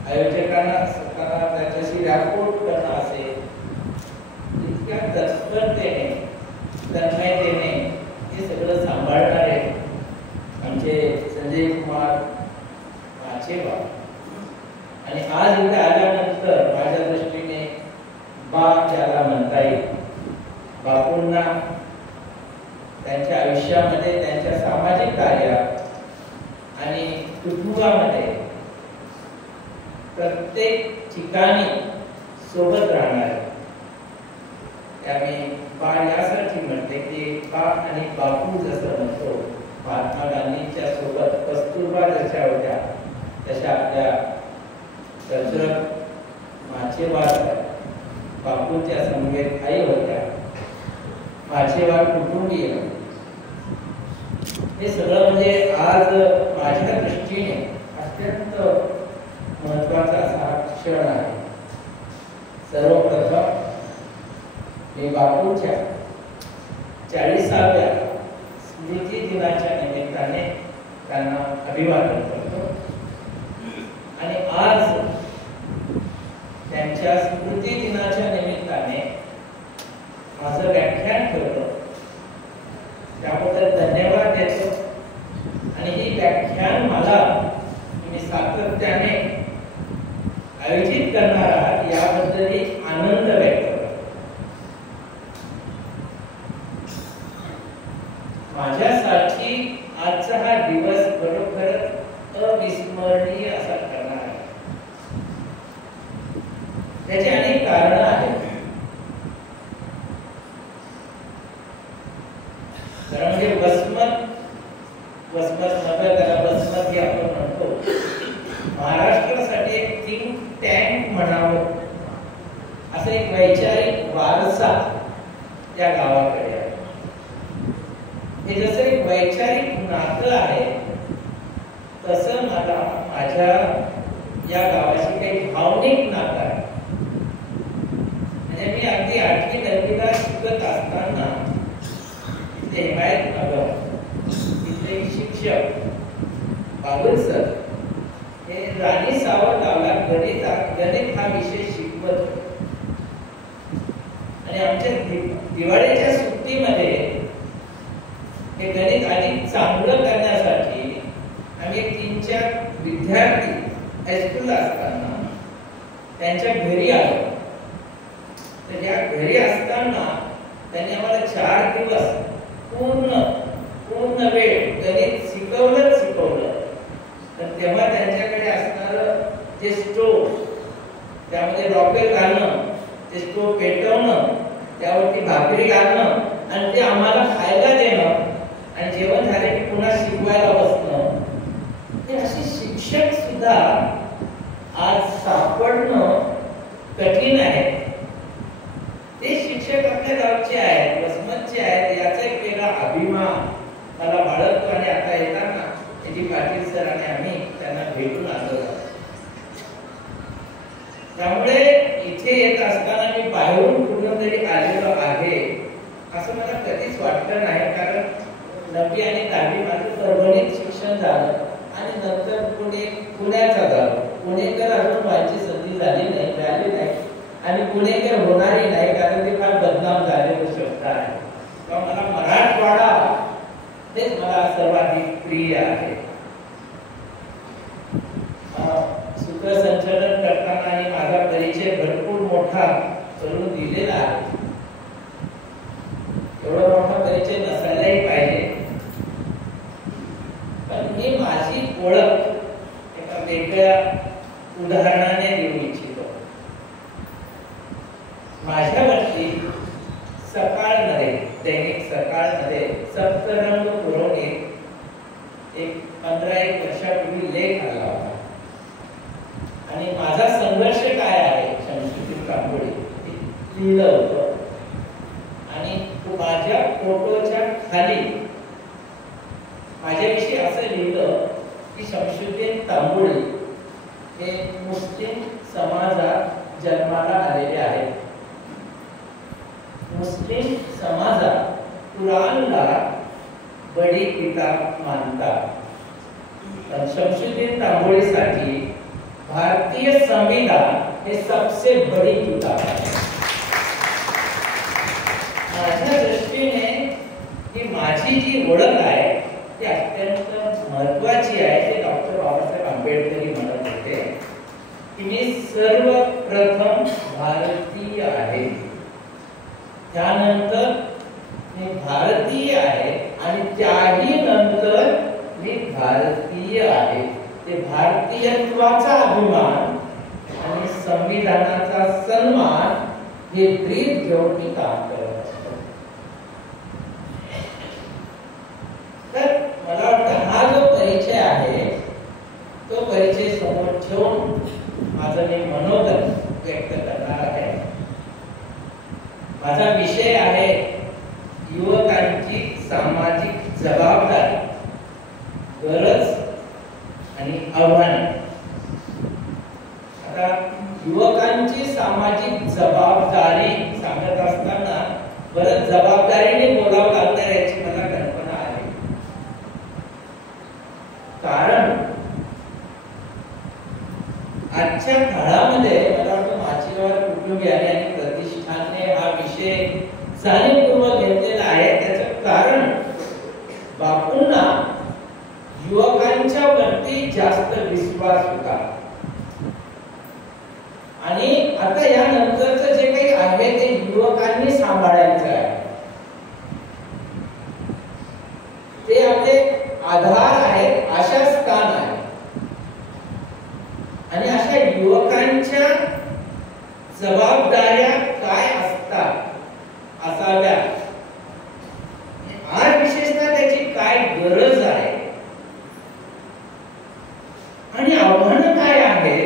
आयोजकांना स्वतःला त्याच्याशी रॅपोर्ट करणं असेल, इतक्या तत्परतेने तन्मयतेने हे सगळं सांभाळणारे आमचे संजय कुमार माचेवाल. आणि आज इथे आल्यानंतर माझ्या दृष्टीने बाप ज्याला म्हणता येईल, बापूंना त्यांच्या आयुष्यामध्ये, त्यांच्या सामाजिक कार्यात आणि कुटुंबामध्ये प्रत्येक ठिकाणी सोबत राहणार. त्यामुळे बा यासाठी म्हणते की बा आणि बापू जसं म्हणतो, महात्मा गांधींच्या सोबत कस्तुरबा जशा होत्या तशा आपल्या दशरथ माचेवाल बापूंच्या समवेत आई होत्या. माचेवाल कुटुंबीय हे सगळं म्हणजे आज माझ्या दृष्टीने अत्यंत महत्वाचा असा क्षण आहे. सर्वप्रथम मी बापूंच्या 40व्या स्मृती दिनाच्या निमित्ताने त्यांना अभिवादन करतो आणि आज त्यांच्या स्मृती दिनाच्या निमित्ताने माझं व्याख्यान ठेवतो, त्याबद्दल धन्यवाद देतो. आणि ही व्याख्यान मला तुम्ही सातत्याने आयोजित करणार आहात याबद्दलही आनंद व्यक्त करतो. माझ्यासाठी आजचा हा दिवस खरोखरच अविस्मरणीय असा करणार आहे. त्याची अनेक कारणं आहेत. कारण म्हणजे वसमत नव्हे, त्याला वसमत हे आपण म्हणतो. महाराष्ट्रासाठी एक थिंक टँक म्हणावं असं एक वैचारिक वारसा त्या गावाकडे आहे. हे जसं एक वैचारिक नातं आहे तसं मला माझ्या या गावाशी काही भावनिक नातं आहे. म्हणजे मी अगदी 8वी 9वीला शिकत असताना इथे हिमायत नगर इथले शिक्षक बाबुल सर हे राणी सावंत गावाला गणित हा विषय शिकवत होते. आणि आमच्या दिवाळीच्या सुट्टीमध्ये हे गणित अधिक चांगलं करण्यासाठी आम्ही 3-4 विद्यार्थी हायस्कूलला असताना त्यांच्या घरी आलो. तर या घरी असताना त्यांनी आम्हाला 4 दिवस पूर्ण वेळ गणित शिकवलं. तर तेव्हा त्यांच्याकडे असणारं जे स्टोव, त्यामध्ये रॉकेल घालणं, ते स्टोव पेटवणं, त्यावरती भाकरी घालणं आणि ते आम्हाला खायला देणं आणि जेवण झाले की पुन्हा शिकवायला बसणं, हे असे शिक्षक सुद्धा आज सापडणं कठीण आहे. ते शिक्षक आपल्या गावचे आहेत, वसमतचे आहेत, याचा एक वेगळा अभिमान मला बाळगतो. आणि आता येताना एन.जी. पाटील सर आणि आम्ही त्यांना भेटून आलो. त्यामुळे इथे येत असताना मी बाहेरून कुठून तरी आलेलो आहे असं मला कधीच वाटलं नाही. कारण 9वी आणि 10वी माझं परभणीत शिक्षण झालं आणि नंतर पुण्याचा झालं. पुणेकर अजून व्हायची संधी झाली नाही आणि पुणेकर होणारही नाही, कारण ते फार बदनाम झालेलं शब्द आहे. तेव्हा मला मराठवाडा तेच मला सर्वाधिक प्रिय आहे. सूत्रसंचालन करताना आणि माझा परिचय भरपूर मोठा करून दिलेला आहे. एवढा मोठा परिचय नसायलाही पाहिजे, पण मी माझी ओळख एका वेगळ्या उदाहरणाने देऊ इच्छितो. माझ्यावरती सकाळमध्ये, दैनिक सकाळमध्ये सप्तरंग पुरवणीत एक 15-1 वर्षापूर्वी लेख आला होता आणि माझा संघर्ष काय आहे संस्कृती कांबोळी लिहिलं होतं आणि माझ्या फोटोच्या खाली माझ्याविषयी असं लिहिलं की शमशुद्दीन तांबोळी हे मुस्लिम समाजात जन्माला आलेले आहेत. मुस्लिम समाजात कुराणला बडी किताब मानतात, पण शमशुद्दीन तांबोळीसाठी भारतीय संविधान हे सबसे बड़ी किताब आहे. माझ्या दृष्टीने ही माझी जी ओळख आहे ती अत्यंत महत्वाची आहे. ते डॉक्टर बाबासाहेब आंबेडकर म्हणत होते की मी सर्वप्रथम भारतीय आहे, त्यानंतर मी भारतीय आहे आणि त्याही नंतर मी भारतीय आहे. ते भारतीयत्वाचा अभिमान आणि संविधानाचा सन्मान हे ब्रीद घेऊन मी काम करत असतो. तर मला वाटतं हा जो परिचय आहे तो परिचय समोर ठेवून माझं मी मनोगत व्यक्त करणार आहे. माझा विषय आहे युवकांची सामाजिक जबाबदारी, गरज आणि आव्हाने. आता युवकांची सामाजिक जबाबदारी सांगत असताना बरं जबाबदारीने बोलावं लागणार याची मला कल्पना आहे. कारण आजच्या काळामध्ये मला वाटतं माचीराव कुटुंबियांनी आणि प्रतिष्ठानने हा विषय जाणीवपूर्वक घेतलेला आहे. त्याचं कारण बापूंना युवकांच्या वरती जास्त विश्वास होता आणि आता या नंतरचं जे काही आहे ते युवकांनी सांभाळायचं आहे. ते आपले आधार आहेत, आशास्थान आहे आणि अशा युवकांच्या जबाबदाऱ्या काय असतात असाव्या, आज विशेषतः त्याची काय गरज आहे आणि आव्हान काय आहे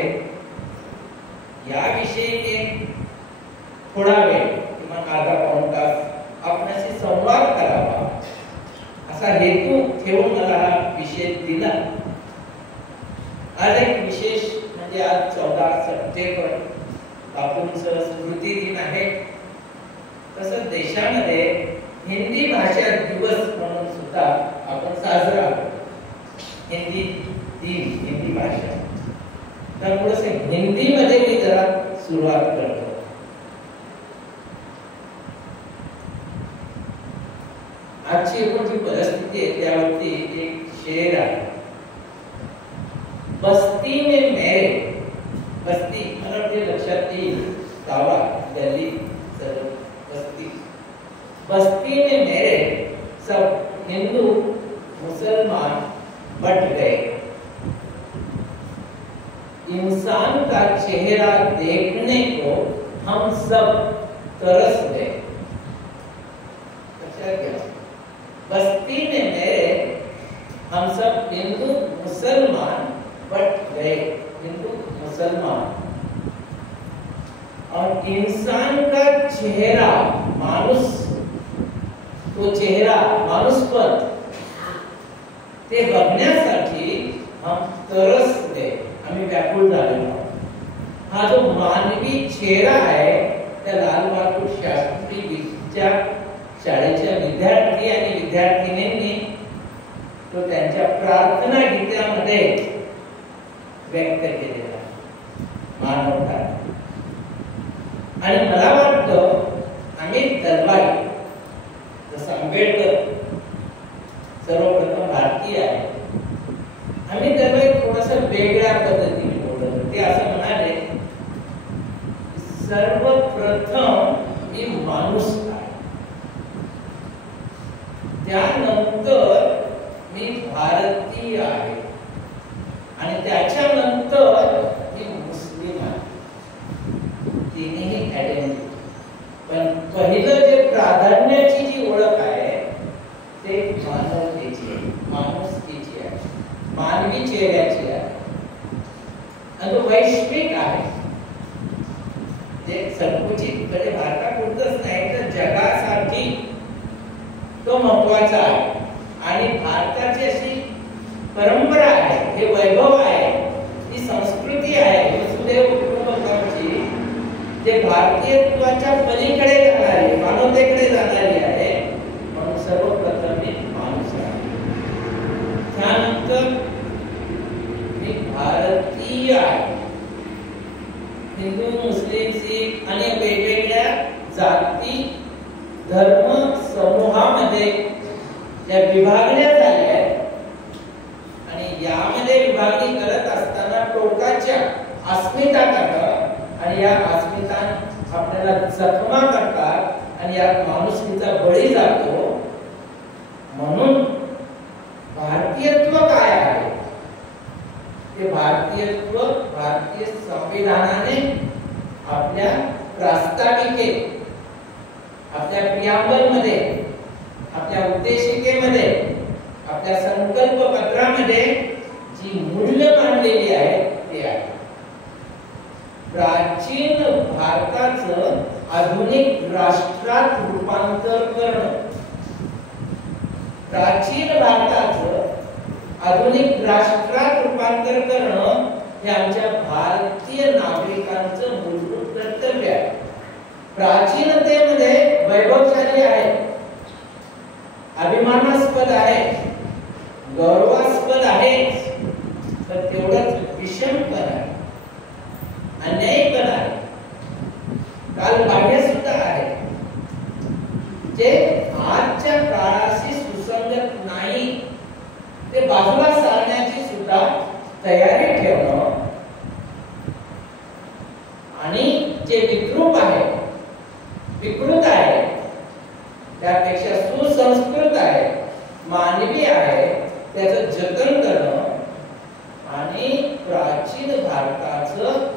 याविषयी एक थोडा वेळ किंवा अर्धा-पाऊण तास आपल्याशी संवाद करावा असा हेतू ठेवून मला हा विषय दिला. आज एक विशेष म्हणजे आज 14 सप्टेंबर बापूंचं स्मृती दिन आहे. तसंच देशामध्ये हिंदी भाषा दिवस म्हणून सुद्धा आपण साजरा करतो. हिंदी दिन, हिंदी भाषा. तर थोडंसं हिंदीमध्ये मी जरा सुरुवात करतो. आजची एकूण जी परिस्थिती आहे त्यावरती एक शेर आहे. बस्ती में मेरे, बस्ती मला वाटते लक्षात येईल, गावात गल्ली बस्ती. बस्ती में मेरे सब हिंदू मुसलमान बट गए, इंसान का चेहरा देखने को हम सब तरस गए. बस्ती में मेरे हम सब हिंदू मुसलमान बट गए, हिंदू मुसलमान. और इंसान का चेहरा, मानुस, तो चेहरा मानुसपण ते बघण्यासाठी हम तरसले, आम्ही व्याकुळ झालेलो. हा जो मानवी चेहरा आहे त्या लाल बहादूर शास्त्री विद्या शाळेच्या विद्यार्थी आणि विद्यार्थिनींनी तो त्यांच्या प्रार्थना गीतामध्ये व्यक्त केलेला मानवता. आणि मला वाटतं अमित दलवाई जसं आंबेडकर सर्वप्रथम भारतीय आहे, अमित दलवाई थोडासा वेगळ्या पद्धतीने बोलत. ते असं म्हणाले सर्वप्रथम मी माणूस आहे त्यानंतर मी भारतीय आहे आणि त्याच्यानंतर मी मुस्लिम आहे. तिन्ही आयडेंटिटी. पण पहिलं जे प्राधान्याची जी ओळख आहे ते मानवतेची आहे, माणुसकीची आहे, मानवी चेहऱ्याची आहे आणि तो वैश्विक आहे. जे संकुचित म्हणजे भारतापुरतच नाही तर जगासाठी तो महत्वाचा आहे. आणि भारताची अशी परंपरा आहे, हे वैभव आहे, ही संस्कृती आहे वसुदैव कुटुंबकमची, जे भारतीयत्वाच्या पलीकडे जाणारी, मानवतेकडे जाणारी आहे. म्हणून सर्वप्रथम मी माणूस आहे. त्यानंतर मी भारतीय आहे. हिंदू, मुस्लिम, सिख आणि वेगवेगळ्या जाती धर्म समूहामध्ये ज्या विभागण्या झाल्या आहेत आणि यामध्ये विभागणी करत असताना टोकाच्या अस्मिता करतात आणि या अस्मिता आपल्याला जखमा करतात आणि या माणुसकीचा बळी जातो. म्हणून भारतीयत्व काय आहे ते भारतीयत्व भारतीय संविधानाने आपल्या प्रास्ताविकेत, आपल्या प्रियांबल मध्ये, आपल्या उद्देशिकेमध्ये, आपल्या संकल्प पत्रामध्ये जी मूल्य मांडलेली आहे ते आहे. प्राचीन भारताचं आधुनिक राष्ट्रात रूपांतर करणं, प्राचीन भारताचं आधुनिक राष्ट्रात रूपांतर करणं हे आमच्या भारतीय नागरिकांचं मूलभूत कर्तव्य आहे. प्राचीनतेमध्ये वैभवशाली आहे, अभिमानास्पद आहे, गौरवास्पद आहे, तर तेवढंच विषम पण आहे, अन्यायी पण आहे, कालबाह्य सुद्धा आहे, जे आजच्या काळाशी सुसंगत नाही ते बाजूला सारण्याची सुद्धा तयारी ठेवणं. आणि जे विद्रूप आहे, विकृत आहे, त्यापेक्षा सुसंस्कृत आहे, मानवी आहे, त्याचं जतन करणं आणि प्राचीन भारताचं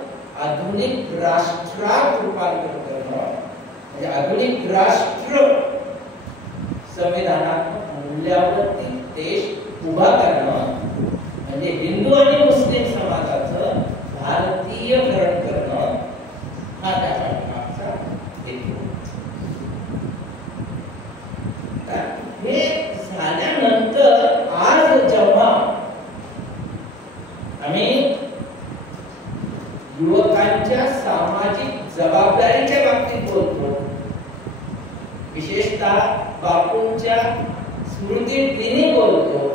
आधुनिक राष्ट्रात रूपांतर करणं, म्हणजे आधुनिक राष्ट्र संविधानात्मक मूल्यावरती देश उभा करणं, म्हणजे हिंदू आणि मुस्लिम समाजाचं भारतीयकरण करणं हा त्याचा मागचा हेतू. हे झाल्यानंतर आज जेव्हा आम्ही युवकांच्या सामाजिक जबाबदारीच्या बाबतीत बोलतो, विशेषतः बापूंच्या स्मृतिदिनी बोलतो,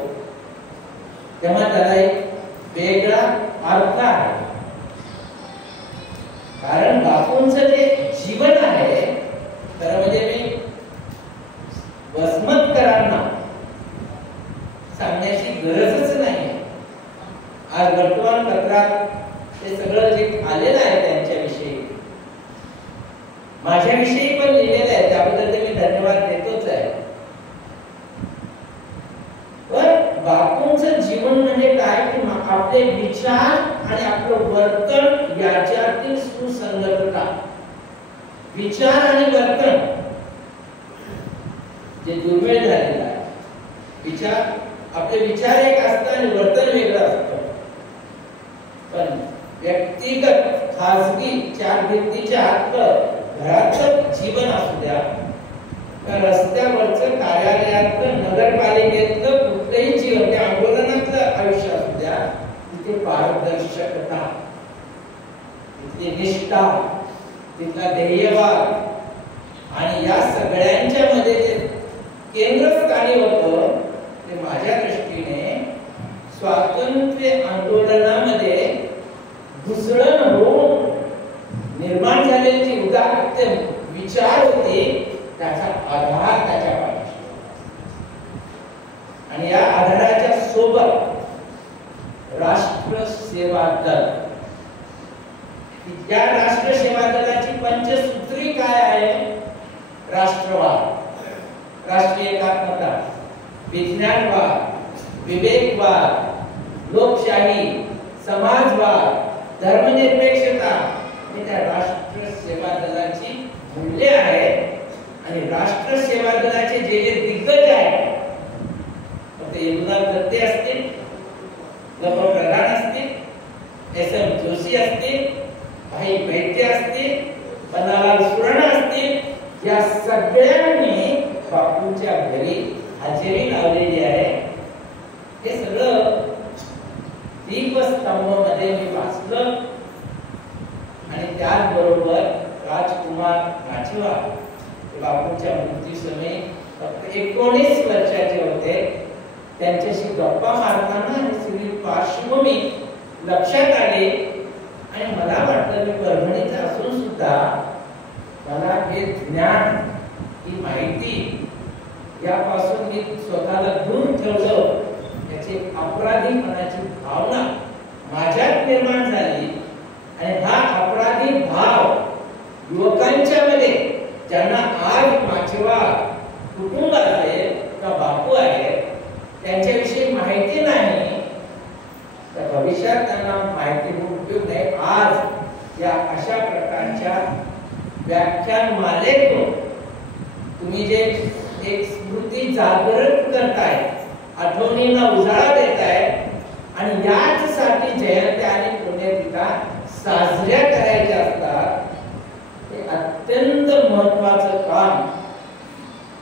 तेव्हा त्याला एक वेगळा अर्थ आहे. कारण बापूंचं जे जीवन आहे तर म्हणजे मी वसमतकरांना सांगण्याची गरजच नाही. आज वर्तमानपत्रात ते सगळं जे आलेलं आहे त्यांच्याविषयी, माझ्याविषयी पण लिहिलेलं आहे, त्याबद्दल ते मी धन्यवाद देतोच आहे. पण बापूंचं जीवन म्हणजे काय की आपले विचार आणि आपलं वर्तन याच्यातील सुसंगतता, विचार आणि वर्तन जे दुर्मिळ झालेलं आहे. विचार, आपले विचार एक असतात आणि वर्तन वेगळं असतं. पण व्यक्तिगत खासगी चार भिंतीच्या आतलं घरातलं जीवन असू द्या, रस्त्यावरचं, कार्यालयातलं, नगरपालिकेतलं कुठलंही जीवन, त्या आंदोलनातलं आयुष्य असू द्या, तिथे पारदर्शकता, तिथली निष्ठा, तिथला ध्येयवाद आणि या सगळ्यांच्या मध्ये जे केंद्रस्थानी होतं ते माझ्या दृष्टीने स्वातंत्र्य आंदोलनामध्ये घुसळण होऊन निर्माण झालेली जी उदात्त विचार होते त्याचा आधार त्याच्या पाठीशी, आणि या आधाराच्या सोबत राष्ट्र सेवा दल, या राष्ट्र सेवा दलाची पंचसूत्री काय आहे? राष्ट्रवाद, राष्ट्रीय एकात्मता, विज्ञानवाद, विवेकवाद, लोकशाही, समाजवाद, धर्मनिरपेक्षता हे त्या राष्ट्र सेवा दलाची मूल्य आहेत. आणि राष्ट्र सेवा दलाचे जे जे दिग्गज आहेत, फक्त यदुनाथ दत्ते असतील, गौरव प्रधान असतील, एस.एम. जोशी असतील, भाई वैद्य असतील, पन्नालाल सुराणा असतील, या सगळ्यांनी बापूंच्या घरी हजेरी लावलेली आहे. हे सगळं दीपस्तंभ मध्ये मी वाचलं. आणि त्याचबरोबर राजकुमार नाचवा बापूंच्या मृत्यूसमयी फक्त 19 वर्षाचे होते. त्यांच्याशी गप्पा मारताना ही सगळी पार्श्वभूमी लक्षात आली. आणि मला वाटलं मी परभणीचा असून सुद्धा मला हे ज्ञान, ही माहिती यापासून मी स्वतःला दूर ठेवलं. याची अपराधीपणाची भावना माझ्यात निर्माण झाली. आणि हा अपराधी भाव युवकांच्या मध्ये, ज्यांना आज माचवा कुटुंब आहे किंवा बापू आहे त्यांच्याविषयी माहिती नाही, तर भविष्यात त्यांना माहिती उपयोग नाही. आज या अशा प्रकारच्या व्याख्यान मालेतून तुम्ही जे एक स्मृती जागृत करताय, आठवणींना उजाळा देताय, आणि याचसाठी जयंत्या आणि पुण्यतिथा साजऱ्या करायच्या असतात. हे अत्यंत महत्वाचं काम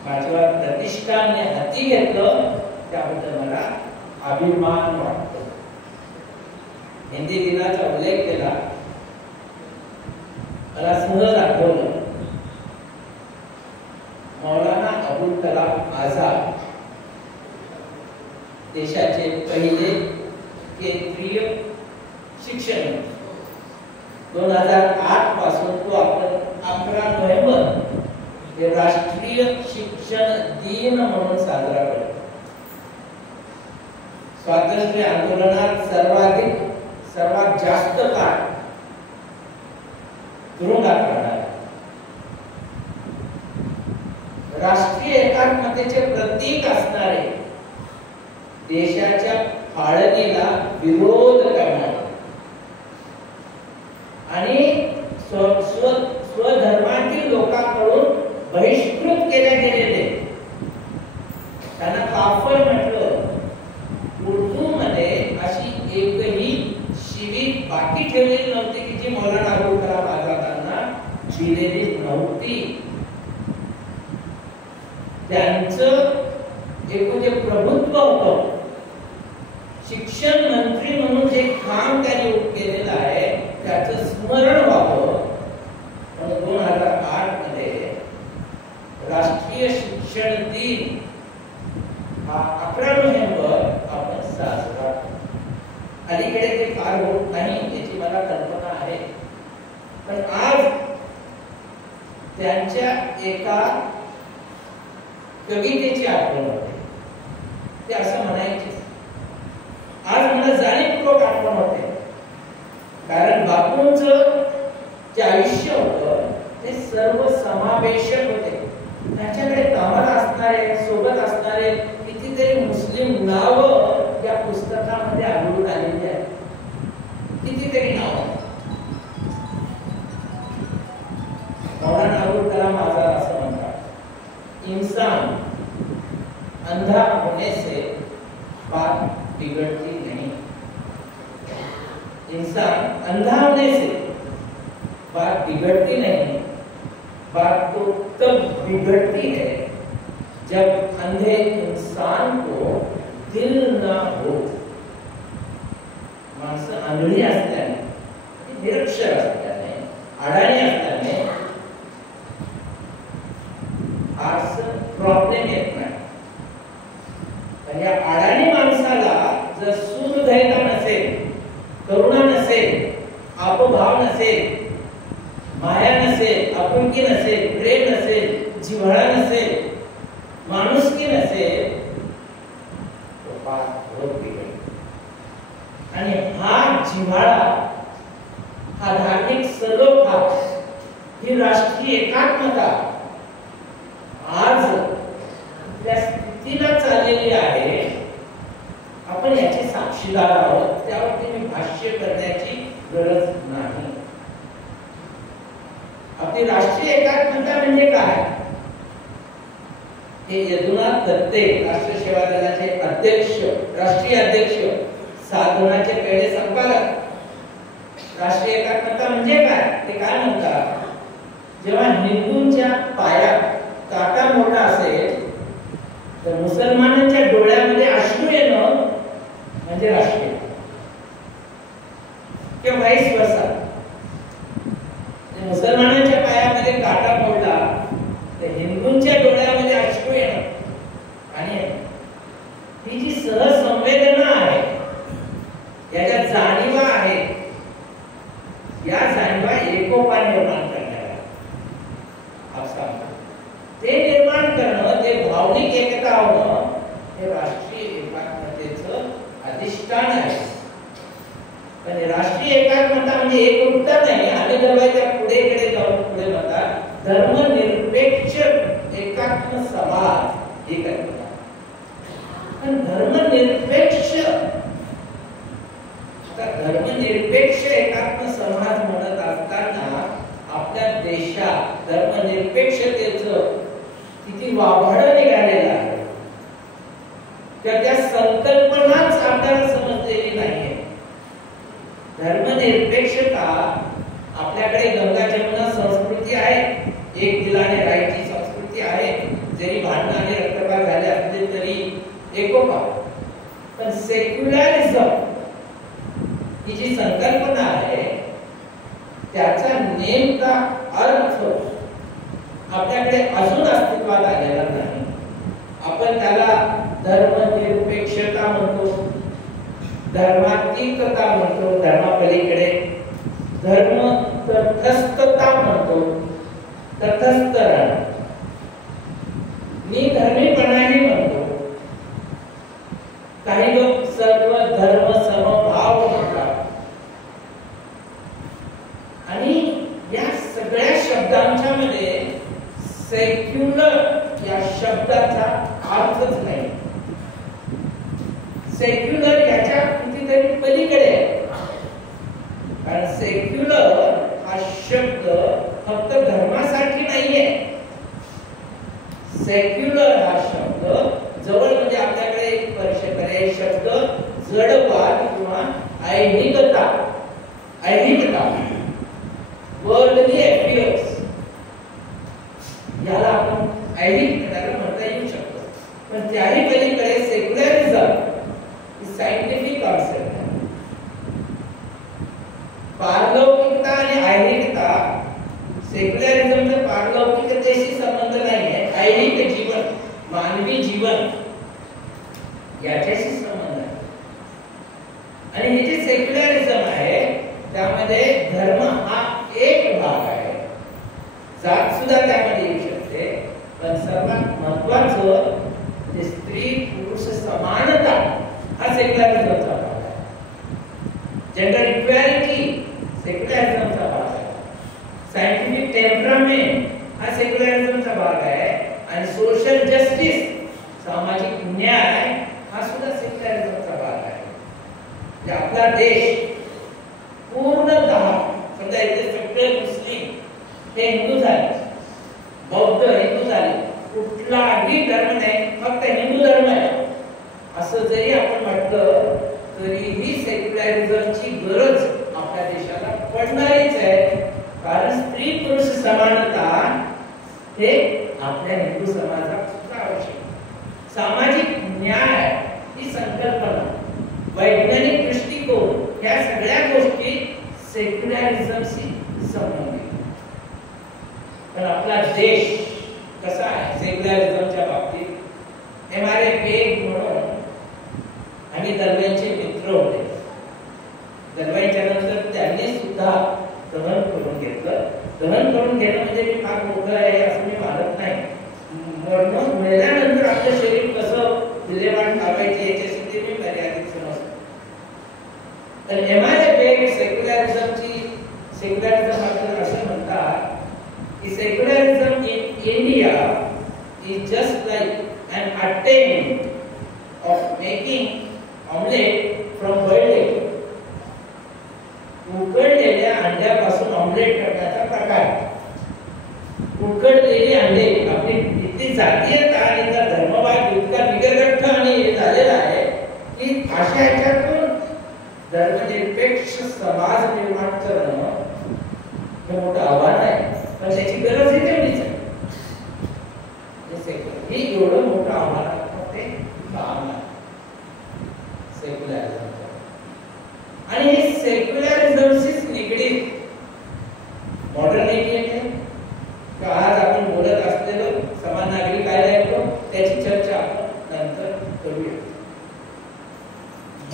माझ्या प्रतिष्ठानने हाती घेतलं. त्याबद्दल मला अभिमान वाटतो. हिंदी दिनाचा उल्लेख केला, मला सहज आठवलं मौलाना अबुल कलाम आझाद, देशाचे पहिले केंद्रीय शिक्षण मंत्री. 2008 पासून तो आपण 11 नोव्हेंबर हे राष्ट्रीय शिक्षण दिन म्हणून साजरा करतो. स्वातंत्र्य आंदोलनात सर्वात जास्त काळ तुरुंगात राहणार, राष्ट्रीय एकात्मतेचे प्रतीक असणारे, देशाच्या फाळणीला विरोध करणारे आणि स्वधर्मातील लोकांकडून बहिष्कृत केल्या गेलेले, त्यांना काफर म्हटलं. उर्दू मध्ये अशी एकही शिवी बाकी ठेवलेली नव्हती की जी मौलाना अबुल कलाम आझादांना दिलेली नव्हती. त्यांचं एकूण जे प्रभुत्व होतं, शिक्षण मंत्री म्हणून जे काम त्यांनी केलेलं आहे त्याचं स्मरण व्हावं म्हणून 2008 मध्ये राष्ट्रीय शिक्षण दिन हा 11 नोव्हेंबर आपण साजरा. अलीकडे ते फार होत नाही याची मला कल्पना आहे, पण आज त्यांच्या एका कवितेची आठवण होते. ते असं म्हणायचे, आज मला जाणीवपूर्वक आठवण होते, कारण बापूंचं जे आयुष्य होतं ते सर्व समावेशक होते. त्यांच्याकडे कामाला असणारे, सोबत असणारे कितीतरी मुस्लिम नावं या पुस्तकामध्ये आढळून आलेली आहेत. कितीतरी नावं. मौलाना अबुल कलाम आझाद असं म्हणतात, इंसान अंधा होने से बात बिगड़ती नहीं. इंसान अंधा होने से बात बिगड़ती नहीं. बात तो तब बिगड़ती है जब अंधे इंसान को दिल ना हो. माणसं आंधळी असल्याने, निरक्षर असल्याने, अडाणी असल्याने फारसं प्रॉब्लेम येत नाही. पण या अडाणी माणसाला जर सुहृदयता नसेल, करुणा नसेल, आपभाव नसेल, माया नसेल, आपुलकी नसेल, प्रेम नसेल, जिव्हाळा नसेल, माणुसकी नसेल, तो पाप होत बिघडेल. आणि हा जिव्हाळा, हा धार्मिक सलोखा, ही राष्ट्रीय एकात्मता आज त्या कितीला चाललेली आहे आपण याचे साक्षीदार आहोत, त्यावरती मी भाष्य करण्याची गरज नाही. आपली राष्ट्रीय एकात्मता म्हणजे काय हे यदुनाथ दत्ते राष्ट्रीय सेवा दलाचे अध्यक्ष, राष्ट्रीय अध्यक्ष, साधनाचे पहिले संपादक. राष्ट्रीय एकात्मता म्हणजे काय ते काय म्हणतात, जेव्हा हिंदूंच्या पायात काटा मोठा असेल तर मुसलमानांच्या डोळ्यामध्ये अश्रू येणं म्हणजे राष्ट्रीय, किंवा वाईस वर्सा. मुसलमानांच्या पायामध्ये काटा मोडला तर हिंदूंच्या डोळ्यामध्ये अश्रू येणं. आणि ही जी सहज संवेदना आहे, याच्या जाणीवा आहे, या जाणीवा एकोपा निर्माण करणाऱ्या ते निर्माण करणं, ते भावनिक एकता होणं हे राष्ट्रीय एकात्मतेचं अधिष्ठान आहे. पण राष्ट्रीय एकात्मता म्हणजे एकरूपता नाही. आम्ही दरवाजा पुढे जाऊन पुढे म्हणतात धर्मनिरपेक्ष एकात्म समाज ही कल्पना. पण धर्मनिरपेक्ष एकात्म समाज म्हणत असताना आपल्या देशात धर्मनिरपेक्षतेचं किती वाभाडं निघालेलं आहे, तर त्या संकल्पनाच आपल्याला समजलेली नाहीये. धर्मनिरपेक्षता आपल्याकडे गंगा जमुना संस्कृती आहे, एक दिलाने राहायची संस्कृती आहे. जरी भांडण आणि रक्तपात झाले असले तरी एकोपा. पण सेक्युलरिझम ही जी संकल्पना आहे त्याचा नेमका अर्थ आपल्याकडे अजून अस्तित्वात आलेला नाही. आपण त्याला धर्मनिरपेक्षता म्हणतो, धर्मातीतता म्हणतो, धर्मापलीकडे धर्म तटस्थता म्हणतो, तटस्थ राहणं, निधर्मीपणाही म्हणतो. काही लोक सर्व धर्म समभाव म्हणतात. आणि या सगळ्या शब्दांच्या मध्ये सेक्युलर या शब्दाचा अर्थच नाही. सेक्युलर याच्या कितीतरी पलीकडे आहे. कारण सेक्युलर हा शब्द फक्त धर्मासाठी नाहीये. सेक्युलर हा शब्द जवळ म्हणजे आपल्याकडे एक पर्यायी शब्द जडवाद किंवा ऐहिकता, वर्ल्डली अफेअर्स, याला आपण ऐहिकता म्हणता येऊ शकतो. पण त्याही पलीकडे सेक्युलरिझम ही सायंटिफिक कॉन्सेप्ट आहे. पारलौकिकता आणि ऐहिकता, सेक्युलरिझमचा पारलौकिकतेशी संबंध नाहीये. ऐहिक जीवन, मानवी जीवन याच्याशी संबंध आहे. आणि हे जे सेक्युलरिझम आहे त्यामध्ये धर्म हा एक भाग आहे, जात सुद्धा त्यामध्ये येऊ शकते. पण सर्वात महत्वाचं म्हणजे स्त्री पुरुष समानता हा सेक्युलरिझमचा भाग आहे. जेंडर इक्वॅलिटी सेक्युलरिझमचा भाग आहे. सायंटिफिक टेम्परामेंट हा सेक्युलरिझमचा भाग आहे. आणि सोशल जस्टिस, सामाजिक न्याय हा सुद्धा सेक्युलरिझमचा भाग आहे. म्हणजे आपला देश पूर्णतः, समजा इथे सगळे मुस्लिम हे हिंदू झाले, बौद्ध हिंदू झाले, कुठलाही धर्म नाही, फक्त हिंदू धर्म आहे असं जरी आपण म्हटलं तरीही सेक्युलरिझमची गरज आपल्या देशाला पडणारच आहे. कारण स्त्री पुरुष समानता हे आपल्या हिंदू समाजात सुद्धा आवश्यक. सामाजिक न्याय ही संकल्पना, वैज्ञानिक दृष्टिकोन, या सगळ्या गोष्टी सेक्युलरिझमशी संबंधित. पण आपला देश कसा आहे सेक्युलरिझमच्या बाबतीत? एमआरए बेग म्हणून आणि दरम्यानचे मित्र होते. दरम्यानच्या नंतर त्यांनी सुद्धा दहन करून घेतलं. दहन करून घेणं म्हणजे मी फार मोठं आहे असं मी मानत नाही. म्हणून मेल्यानंतर आपलं शरीर कसं विल्हेवाट लावायची याच्याशी ते मी मर्यादित समजतो. तर एमआरए बेग सेक्युलरिझम आपल्याला असं म्हणतात की secularism in India is just like an attempt of making omelette from boiled egg. उकडलेल्या अंड्यापासून ऑमलेट करण्याचा प्रकार. उकडलेले अंडे आपली इतकी जातीयता आणि धर्मवाद इतका बिगरगठ्ठ आणि झालेला आहे की अशा याच्यातून धर्मनिरपेक्ष समाज निर्माण करणं हे मोठं आव्हान आहे. पण त्याची गरज ही तेवढीच आहे. ही एवढं मोठं आव्हान आहे ते काम आहे सेक्युलरिझम. आणि हे सेक्युलरिझमशीच निगडीत मॉडर्निटी आहे. आज आपण बोलत असलेलो समान नागरी कायदा येतो त्याची चर्चा आपण नंतर करूया.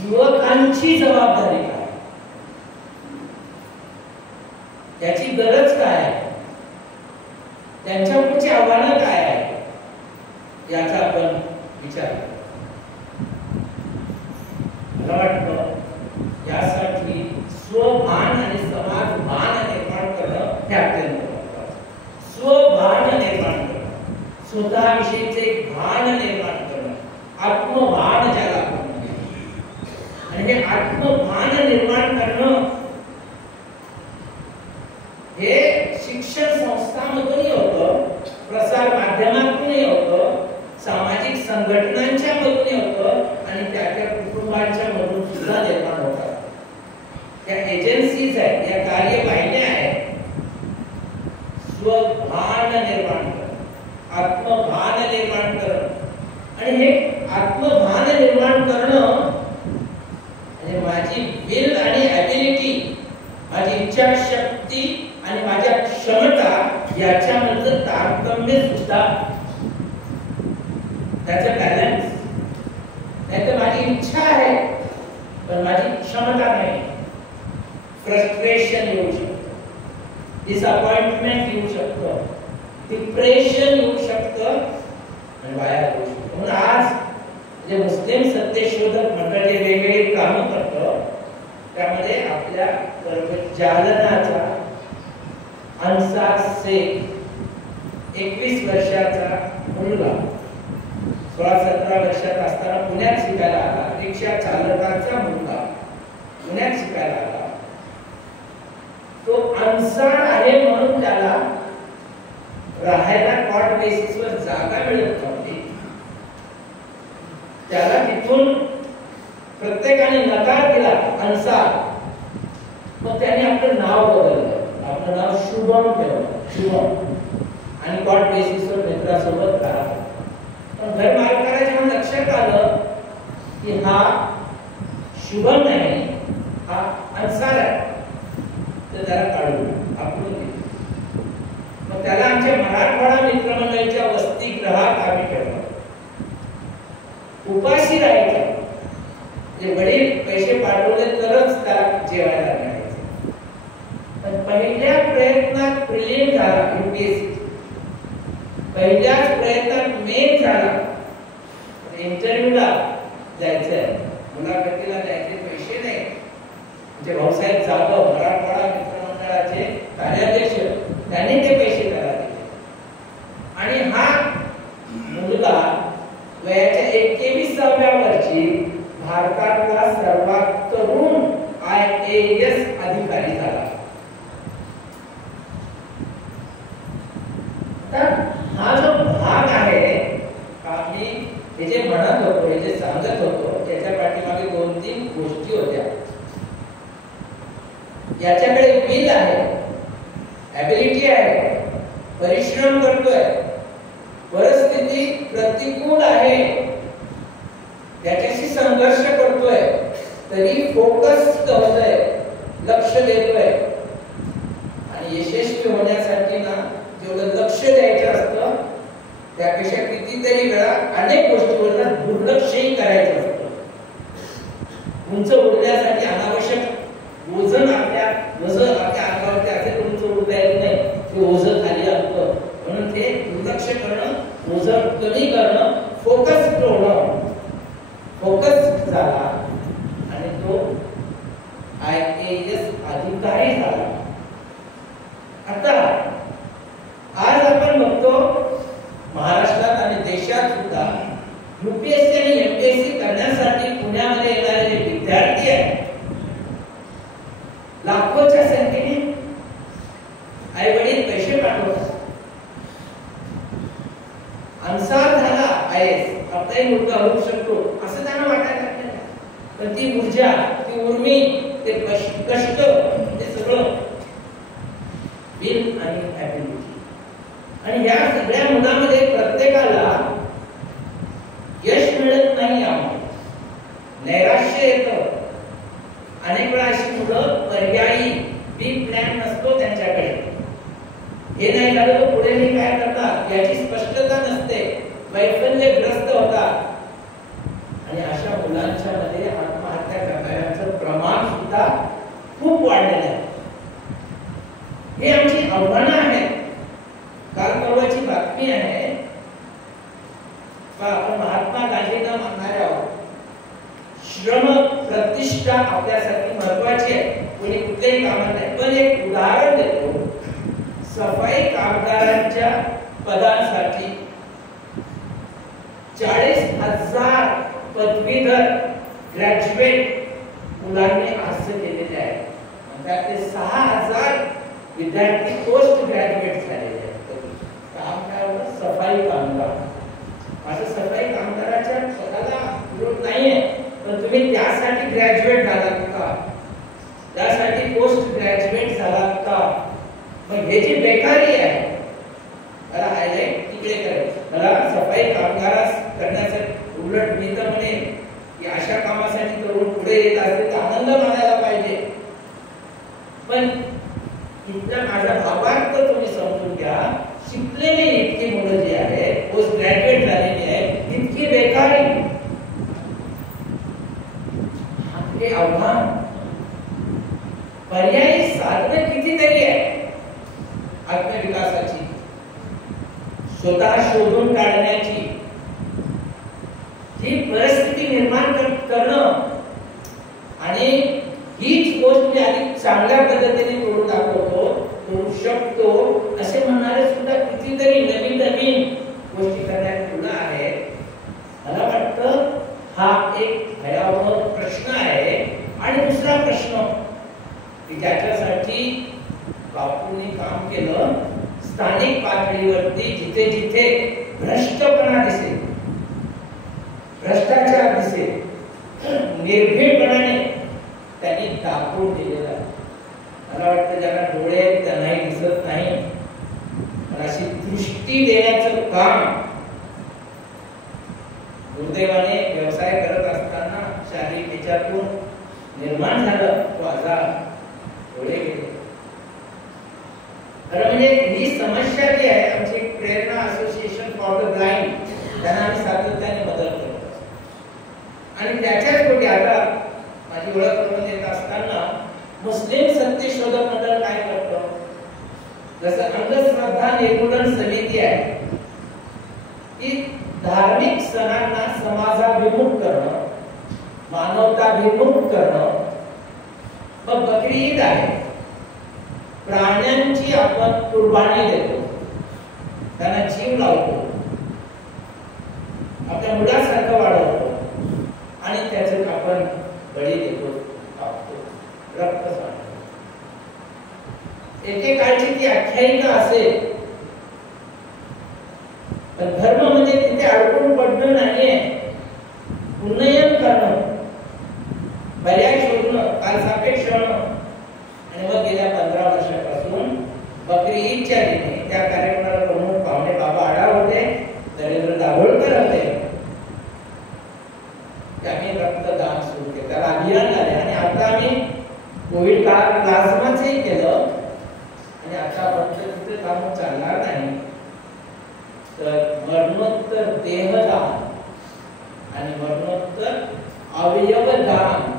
युवकांची जबाबदारी काय, त्याची गरज काय आहे, त्यांच्यापुढची आव्हानं काय आहे याचा आपण विचार करू. मला वाटतं यासाठी स्वभान आणि समाज भान निर्माण करणं हे अत्यंत महत्त्वाचं. स्वभान निर्माण करणं, स्वतःविषयीचे एक भान निर्माण करणं, आत्मभान ज्याला आपण म्हणतो. आणि हे आत्मभान निर्माण करणं हे शिक्षण संस्थांमधूनही होतं, प्रसार माध्यमातूनही होतं, सामाजिक संघटनांच्या मधूनही होतं आणि त्या कुटुंबांच्या मधून सुद्धा निर्माण होतात. त्या एजन्सीज आहेत, या कार्यवाहिन्या आहेत. स्वभान निर्माण करणं, आत्मभान निर्माण करणं. आणि हे आत्मभान निर्माण करणं म्हणजे माझी विल आणि ॲबिलिटी, माझी इच्छाशक्ती आणि माझ्या क्षमता याच्यामधलं तारतम्य सुद्धा, त्याचं बॅलन्स. नाहीतर माझी इच्छा आहे पण माझी क्षमता नाही. फ्रस्ट्रेशन येऊ शकतं, डिसअपॉइंटमेंट येऊ शकतं, डिप्रेशन येऊ शकतं आणि वाया होऊ शकतं. म्हणून आज जे मुस्लिम सत्यशोधक मंडळ जे वेगवेगळी कामं करतं त्यामध्ये आपल्या जालनाचा अन्सार शेख 21 वर्षाचा मुलगा 16-17 वर्षात असताना पुण्यात शिकायला आला. रिक्षा चालकाचा मुलगा पुण्यात शिकायला आला. तो अन्सार आहे म्हणून त्याला राहायला कॉट बेसिसवर जागा मिळत नव्हती. त्याला तिथून प्रत्येकाने नकार दिला अन्सार. मग त्याने आपलं नाव बदललं, आपलं नाव शुभम ठेवलं, शुभम. आणि कॉट बेसिसवर मित्रासोबत राहिला. पण घर मालकाला जेव्हा लक्षात आलं की हा शुभम नाही, हा अन्सार आहे, तर त्याला काढून आपण दिलं. मग त्याला आमच्या मराठवाडा मित्रमंडळाच्या वसतिगृहात आम्ही ठेवलं. उपाशी राहायचं, म्हणजे वडील पैसे पाठवले तरच त्याला जेवायला मिळायचं. पण पहिल्या प्रयत्नात प्रिलिम झाला, UPSC पहिल्याच प्रयत्नात मेन झाला. इंटरव्ह्यूला जायचंय, मुलाखतीला जायचे पैसे नाही. म्हणजे भाऊसाहेब जाधव मराठवाडा मित्रमंडळाचे कार्याध्यक्ष, त्यांनी ते पैसे त्याला दिले. आणि हा मुलगा वयाच्या 21व्या वर्षी भारतातला सर्वात तरुण IAS अधिकारी झाला. तर हा जो भाग आहे, मी हे जे म्हणत होतो, हे जे सांगत होतो, त्याच्या पाठीमागे 2-3 गोष्टी होत्या. याच्याकडे विल आहे, ॲबिलिटी आहे, परिश्रम करतोय, परिस्थिती प्रतिकूल आहे, त्याच्याशी संघर्ष करतोय, तरी फोकस होतोय, लक्ष देतोय. आणि यशस्वी होण्यासाठी ना जेवढं लक्ष द्यायचं असतं त्यापेक्षा कितीतरी वेळा अनेक गोष्टींवर दुर्लक्षही करायचं असतं. उंच उडण्यासाठी अनावश्यक ओझं आपल्या अंगावरती असेल, उंच उडता येत नाही, ते ओझं खाली असतं. म्हणून ते दुर्लक्ष करणं, ओझं कमी करणं, फोकस ठेवणं. फोकस झाला आणि तो IAS अधिकारी झाला. आता आज आपण बघतो महाराष्ट्रात आणि देशात सुद्धा अन्सार झाला IAS, आपलाही मुलगा होऊ शकतो असं त्यांना वाटायला लागलं. पण ती ऊर्जा, ती उर्मी, ते कष्ट, ते सगळं बिल आणि ॲबिलिटी. आणि या सगळ्या मुलांमध्ये प्रत्येकाला यश मिळत नाही. आम्हाला नैराश्य येतं. अनेक वेळा अशी मुलं पर्यायी बी प्लॅन नसतो त्यांच्याकडे. हे नाही झालं तर पुढे मी काय करतात याची स्पष्टता नसते, वैफल्यग्रस्त होतात. आणि अशा मुलांच्या मध्ये आत्महत्या करणाऱ्यांचं प्रमाण सुद्धा खूप वाढलेलं आहे. हे आमची आव्हानं आहेत. काल परवाची बातमी आहे, आपण महात्मा गांधींना मानणारे आहोत. श्रम प्रतिष्ठा आपल्यासाठी महत्वाची आहे. कोणी कुठल्याही कामात नाही. पण एक उदाहरण देतो. सफाई कामगारांच्या पदांसाठी 40,000 पदवीधर ग्रॅज्युएट मुलांनी अर्ज केलेले आहेत. त्यातले 6,000 विद्यार्थी पोस्ट ग्रॅज्युएट झालेले आहेत. काम काय होतं? सफाई कामगार. माझं सफाई कामगाराच्या पदाला विरोध नाहीये, पण तुम्ही त्यासाठी ग्रॅज्युएट झालात का? त्यासाठी पोस्ट ग्रॅज्युएट झालात का? मग हे जी बेकारी आहे, मला हायलाइट तिकडे करायचं. मला सफाई कामगारास करण्यासाठी उलट मी तर म्हणेन की अशा कामासाठी तरुण पुढे येत असतील तर आनंद मानायला पाहिजे. पण इथला माझा भावार्थ तुम्ही समजून घ्या. शिकलेली इतकी मुलं जी आहेत, पोस्ट ग्रॅज्युएट झालेली आहेत, इतकी बेकारी. हे आव्हान, पर्यायी साधनं कितीतरी आहे आत्मविकासाची, स्वतः शोधून काढण्याची. ही परिस्थिती निर्माण करणं आणि हीच गोष्ट मी अधिक चांगल्या पद्धतीने करून दाखवतो, करू शकतो असे म्हणणारे सुद्धा कितीतरी नवीन नवीन गोष्टी करण्यात पुढे आहेत. मला वाटतं हा एक भयावह प्रश्न आहे. आणि दुसरा प्रश्न की ज्याच्यासाठी बापूंनी काम केलं, स्थानिक पातळीवरती जिथे जिथे भ्रष्टपणा दिसेल, भ्रष्टाचार दिसेल, निर्भीडपणाने त्यांनी दाखवून दिलेला. मला वाटतं ज्यांना डोळे आहेत त्यांनाही दिसत नाही, पण अशी दृष्टी देण्याचं काम दुर्दैवाने व्यवसाय करत असताना शारीरिक याच्यातून निर्माण झालं. तो आजार डोळे गेले. खरं म्हणजे ही समस्या जी आहे, आमची प्रेरणा असोसिएशन फॉर द ब्लाइंड, त्यांना आम्ही सातत्याने मदत करतो. आणि त्याच्याच शेवटी आता माझी ओळख करून देत असताना मुस्लिम सत्यशोधक मंडळ काय करतं, जसं अंधश्रद्धा निर्मूलन समिती आहे, ती धार्मिक सणांना समाजाभिमुख करणं, मानवताभिमुख करणं. मग बकरी ईद आहे, प्राण्यांची आपण कुर्बानी देतो, त्यांना जीव लावतो, आपल्या मुलासारखं वाढवतो आणि त्याचं आपण बळी देतो, कापतो, रक्त सांडतो. एकेकाळची ती आख्यायिका असेल, पण धर्म म्हणजे तिथे अडकून पडणं नाहीये, उन्नयन करणं, पर्याय शोधणं, कालसापेक्ष होणं. आणि मग गेल्या 15 वर्षापासून बकरी ईदच्या दिनी त्या कार्यक्रमाला प्रमुख पाहुणे बाबा आढाव होते, नरेंद्र दाभोळकर होते. आम्ही रक्तदान सुरू केलं, त्याला अभियान झाले. आणि आता आम्ही कोविड काळात प्लाझ्माचंही केलं. आणि आता फक्त तिथे काम चालणार नाही, तर मरणोत्तर देहदान आणि मरणोत्तर अवयवदान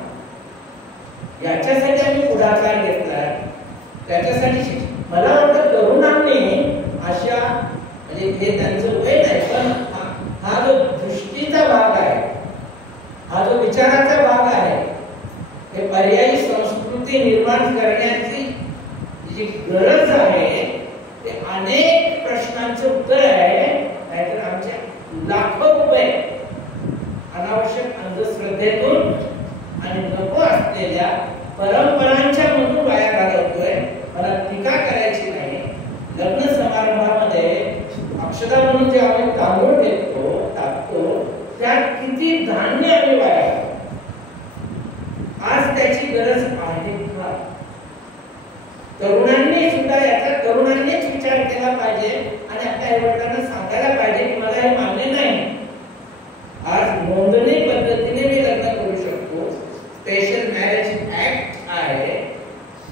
याच्यासाठी आम्ही पुढाकार घेतलाय. त्याच्यासाठी मला वाटतं तरुणांनी अशा, म्हणजे हे त्यांचं वय नाही, पण हा जो दृष्टीचा भाग आहे, हा जो विचाराचा भाग आहे, हे पर्यायी संस्कृती निर्माण करण्याची जी गरज आहे, ते अनेक प्रश्नांचं उत्तर आहे. नाहीतर आमच्या लाखो रुपये अनावश्यक अंधश्रद्धेतून आणि नको असलेल्या परंपरांच्या मधून वाया घालवतोय. मला टीका करायची नाही. लग्न समारंभामध्ये अक्षता म्हणून जे आम्ही तांदूळ मान्य आणि वाया. आज त्याची गरज आहे का? तरुणांनी सुद्धा याचा तरुणांनीच विचार केला पाहिजे आणि आपल्या आईवडिलांना सांगायला पाहिजे की मला हे मान्य नाही. आज नोंदणी पद्धतीने मी लग्न करू शकतो, स्पेशल मॅरेज ऍक्ट आहे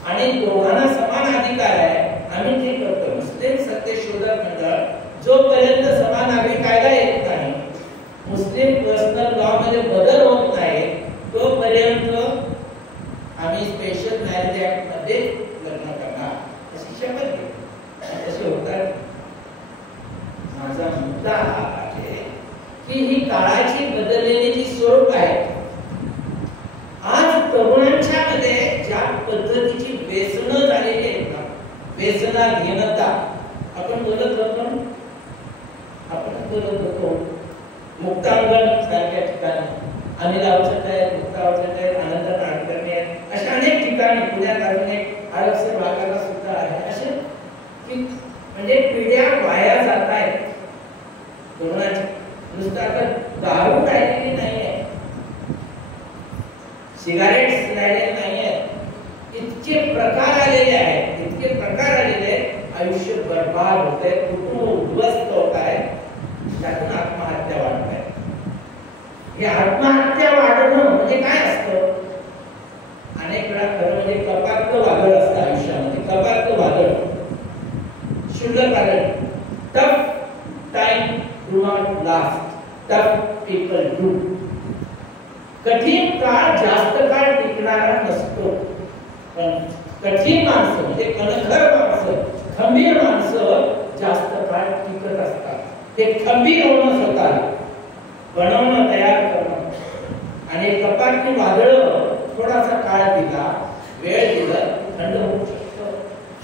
आणि दोघांना समान अधिकार आहे, आम्ही ते करतो. मुस्लिम सत्यशोधक मंडळ जोपर्यंत समान नागरिक कायदा येत नाही, मुस्लिम पर्सनल लॉ मध्ये बदल होत नाही, तोपर्यंत आम्ही स्पेशल मॅरेज ऍक्ट मध्ये लग्न करणार अशी शपथ घेतो. तसे होतात. माझा मुद्दा हा आहे की ही काळाची बदललेली जी स्वरूप आहे, आज तरुणांच्या मध्ये ज्या पद्धतीची व्यसनं झालेली आहेत ना, व्यसनाधीनता, आपण बोलत होतो मुक्तांगण सारख्या ठिकाणी, अनिल अवचट आहे, मुक्ता अवचट आहे, आनंद नाडकर्णी आहे, अशा अनेक ठिकाणी, पुण्यात अजून एक आरक्षण भागाला सुद्धा आहे. असे की म्हणजे पिढ्या वाया जात आहेत तरुणांच्या. नुसतं आता दारू राहिलेली नाही आहे, सिगारेट्स राहिलेले नाही आहेत, इतके प्रकार आलेले आहेत, इतके प्रकार आलेले आहेत. आयुष्य बर्बाद होत आहे, कुटुंब उद्ध्वस्त होत आहे, त्यातून आत्महत्या वाढत आहे. हे आत्महत्या वाढणं म्हणजे काय असतं? अनेक वेळा खरं म्हणजे कपातलं वादळ असतं आयुष्यामध्ये. कपातलं वादळ, शुल्लक कारण, tough time do not last, tough people do. कठीण काळ जास्त काळ टिकणारा नसतो, पण कठीण माणसं म्हणजे कणखर माणसं, खंबीर माणसं जास्त काळ टिकत असतात. ते खंबीर होणं, स्वतःला बनवणं, तयार करणं. आणि कपातनी वादळ थोडासा काळ दिला, वेळ दिला, थंड होऊ शकतो,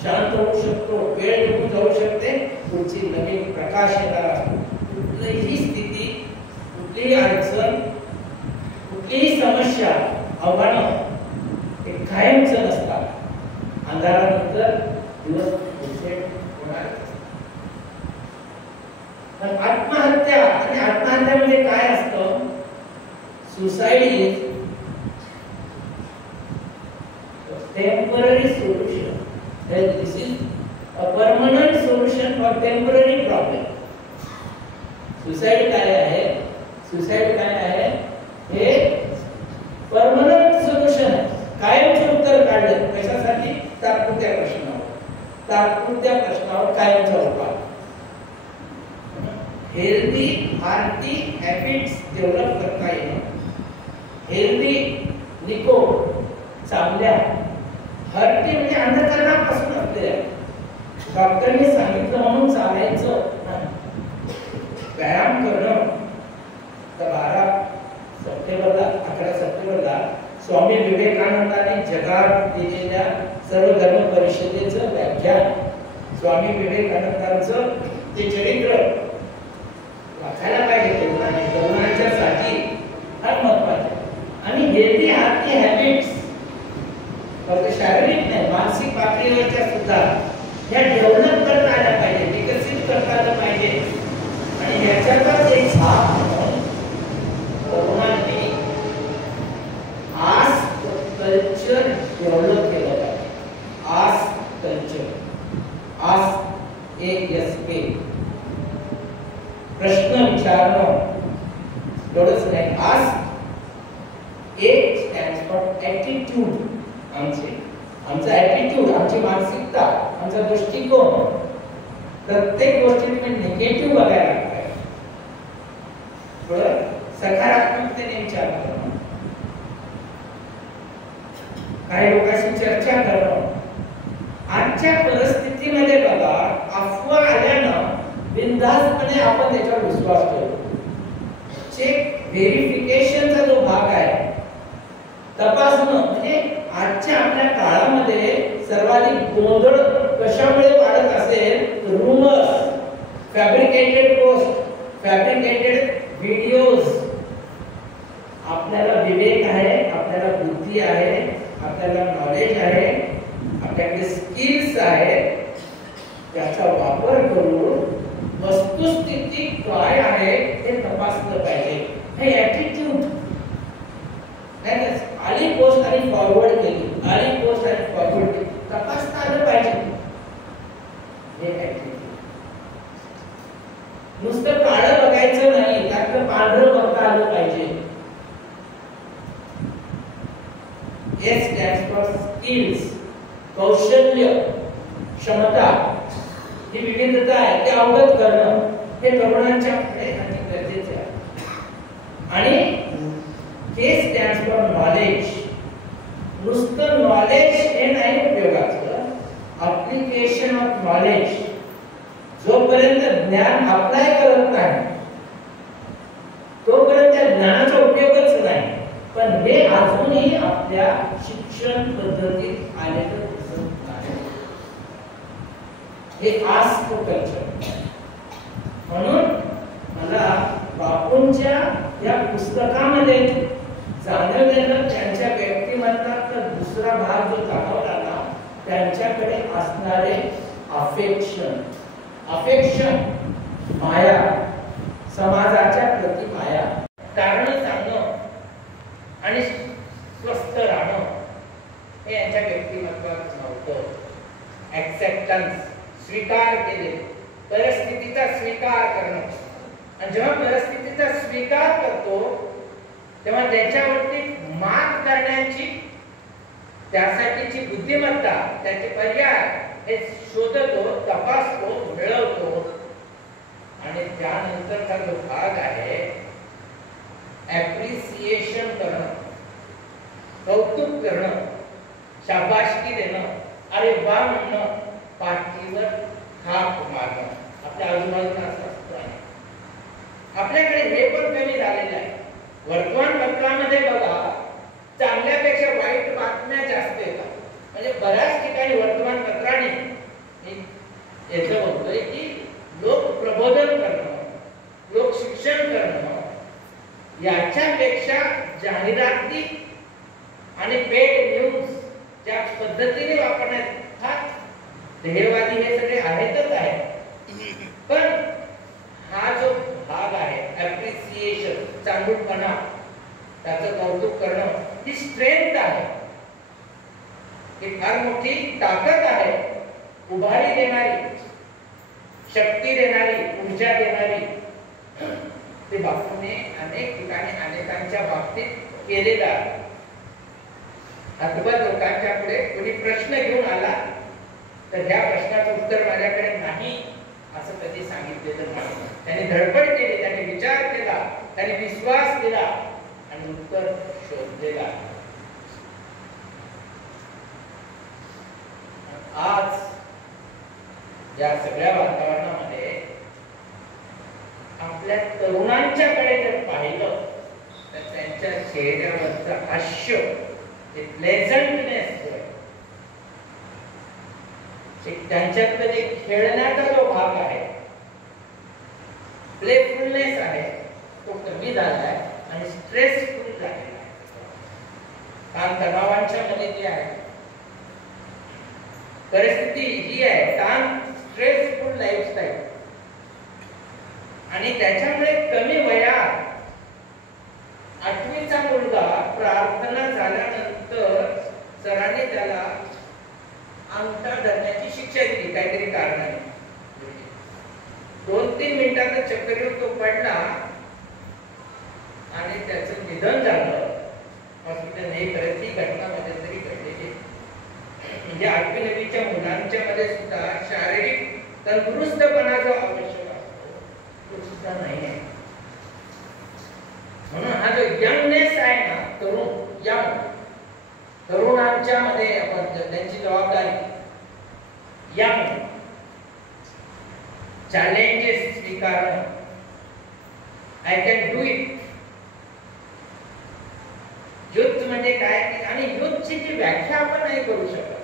शांत होऊ शकतो, वेळ निघून जाऊ शकते, पुढची नवीन प्रकाश येणार असतो. कुठलीही स्थिती, कुठलीही अडचण, कुठलीही समस्या, आव्हानं हे कायमच नसतात. अंधारानंतर दिवस होणार. आत्महत्या, आणि आत्महत्या म्हणजे काय असतं? Suicide is temporary solution. This is a permanent solution for temporary problem. Suicide काय आहे? सुसाइड काय आहे? हे परमनंट सोल्युशन आहे. कायमचे उत्तर काढले. कशासाठी? तात्पुरत्या प्रश्नावर. तात्पुरत्या प्रश्नावर कायमचा उपाय. हेल्दी हार्टी हॅबिट्स डेव्हलप करता येणं, हेल्दी निको, चांगल्या, हार्टी म्हणजे अंधकरणापासून असलेल्या. डॉक्टरने सांगितलं म्हणून चालायचं, व्यायाम करणं. तर 11 सप्टेंबरला स्वामी विवेकानंदांनी जगात दिलेल्या सर्व धर्म परिषदेचं व्याख्यान, स्वामी विवेकानंदांचं ते चरित्र वाचायला पाहिजे तरुणांच्यासाठी, फार महत्वाचे. आणि हेल्दी हार्टी हॅबिट्स फक्त शारीरिक नाही, मानसिक पातळीवरच्या सुद्धा या डेव्हलप करता आल्या पाहिजे, विकसित करता आलं पाहिजे. आणि याच्यातच एक भाग म्हणून तरुणांनी आस्क कल्चर डेव्हलप केलं पाहिजे. आस्क कल्चर, आस्क ASK, प्रश्न विचारणं, एवढंच नाही. Ask A stands for attitude. आमचा ॲटिट्यूड, आमची मानसिकता, आमचा दृष्टिकोन, प्रत्येक गोष्टीत मी निगेटिव्ह बघायला लागतोय. थोडं सकारात्मकतेने विचार करणं, काही लोकांशी चर्चा करणं. आजच्या परिस्थितीमध्ये बघा, अफवा आल्यानं बिनधास्तपणे आपण त्याच्यावर विश्वास ठेवतो. चेक व्हेरिफिकेशनचा जो भाग आहे, तपासणं, म्हणजे आजच्या आपल्या काळामध्ये सर्वाधिक गोंधळ कशामुळे वाढत असेल? Rumours, fabricated post, fabricated videos. आपल्याला विवेक आहे, आपल्याला बुद्धी आहे, आपल्याला नॉलेज आहे, आपल्याकडे स्किल्स आहेत, त्याचा वापर करून वस्तुस्थिती काय आहे हे तपासलं पाहिजे. हे ॲटिट्यूड फॉरवर्ड केली आणि पोस्ट आणि फॉरवर्ड केली, तपासता आलं पाहिजे. हे ऍक्टिव्हिटी नुसतं काळं बघायचं नाही, त्यातलं पांढरं बघता आलं पाहिजे. S stands for skills, कौशल्य, क्षमता, ही विविधता आहे ते अवगत करणं हे तरुणांच्या कडे गरजेचे आहे. आणि K stands for knowledge, नुसतं नॉलेज हे नाही उपयोगाचं, अप्लिकेशन ऑफ नॉलेज. जोपर्यंत ज्ञान अप्लाय करत नाही तोपर्यंत त्या ज्ञानाचा उपयोगच नाही. पण हे अजूनही आपल्या शिक्षण पद्धतीत आलेलं दिसत नाही. हे आस्क कल्चर. म्हणून मला बापूंच्या या पुस्तकामध्ये जाणवलेलं त्यांच्या व्यक्तिमत्वाचा दुसरा भाग जो दाखवला ना, त्यांच्याकडे असणारे अफेक्शन, माया, समाजाच्या प्रति माया, कारण सांगणं आणि स्वस्थ राहणं हे यांच्या व्यक्तिमत्वात नव्हतं. ऍक्सेप्टन्स, स्वीकार केले, परिस्थितीचा स्वीकार करणं. आणि जेव्हा परिस्थितीचा स्वीकार करतो तेव्हा त्याच्यावरती मात करण्याची, त्यासाठीची बुद्धिमत्ता, त्याचे पर्याय हे शोधतो, तपासतो, मिळवतो. आणि त्यानंतरचा जो भाग आहे ऍप्रिसिएशन करणं, कौतुक करणं, शाबासकी देणं, अरे वा म्हणणं, पाठीवर थाप मारणं. आपल्या आजूबाजूला असं असतं. आपल्याकडे हे पण कमी झालेलं आहे. वर्तमानपत्रामध्ये बघा, चांगल्यापेक्षा वाईट बातम्या जास्त येतात. म्हणजे बऱ्याच ठिकाणी वर्तमानपत्राने याचं म्हणतोय की लोक प्रबोधन करणं, लोक शिक्षण करणं याच्यापेक्षा जाहिराती आणि पेड न्यूज ज्या पद्धतीने वापरण्यात, हा ध्येयवादी हे सगळे आहेतच आहे. पण हा जो भाग आहे ऍप्रिसिएशन, चांगुलपणा, त्याचं कौतुक करणं, ही स्ट्रेंथ आहे, ही फार मोठी ताकद आहे. उभारी देणारी, शक्ती देणारी, ऊर्जा देणारी. ते बापूने अनेक ठिकाणी अनेकांच्या बाबतीत केलेलं आहे. अद्भुत लोकांच्या पुढे कोणी प्रश्न घेऊन आला तर ह्या प्रश्नाचं उत्तर माझ्याकडे नाही असं कधी सांगितलेलं नाही. त्यांनी धडपड केली, त्यांनी विचार केला, त्यांनी विश्वास दिला आणि उत्तर शोधलेला. आज या सगळ्या वातावरणामध्ये आपल्या तरुणांच्याकडे जर पाहिलं तर त्यांच्या चेहऱ्यावरचं हास्य, जे प्लेझंटनेस, त्यांच्यातलं जे खेळण्याचा जो भाग आहे, प्लेफुलनेस आहे, तो कमी झालाय आणि स्ट्रेसफुल झालेला आहे. ताण तणावांच्या मध्ये जी आहे परिस्थिती ही आहे, ताण, स्ट्रेसफुल लाईफस्टाईल. आणि त्याच्यामुळे कमी वयात 8वीचा मुलगा प्रार्थना झाल्यानंतर सरांनी त्याला अंगठा धरण्याची शिक्षा दिली काहीतरी कारणाने. 2-3 मिनिटाचा चक्करीवर तो पडला आणि त्याचं निधन झालं. हॉस्पिटल नाही करत. ही घटना मध्यंतरी घडलेली. म्हणजे 8वी-9वीच्या मुलांच्या मध्ये सुद्धा शारीरिक तंदुरुस्तपणा जो आवश्यक असतो तो सुद्धा नाही आहे. म्हणून हा जो यंगनेस आहे ना, तरुणांच्या मध्ये त्यांची जबाबदारी, यंग, चॅलेंजेस स्वीकारणं, आय कॅन डू इट. युद्ध म्हणजे काय आणि युद्धची जी व्याख्या आपण नाही करू शकत.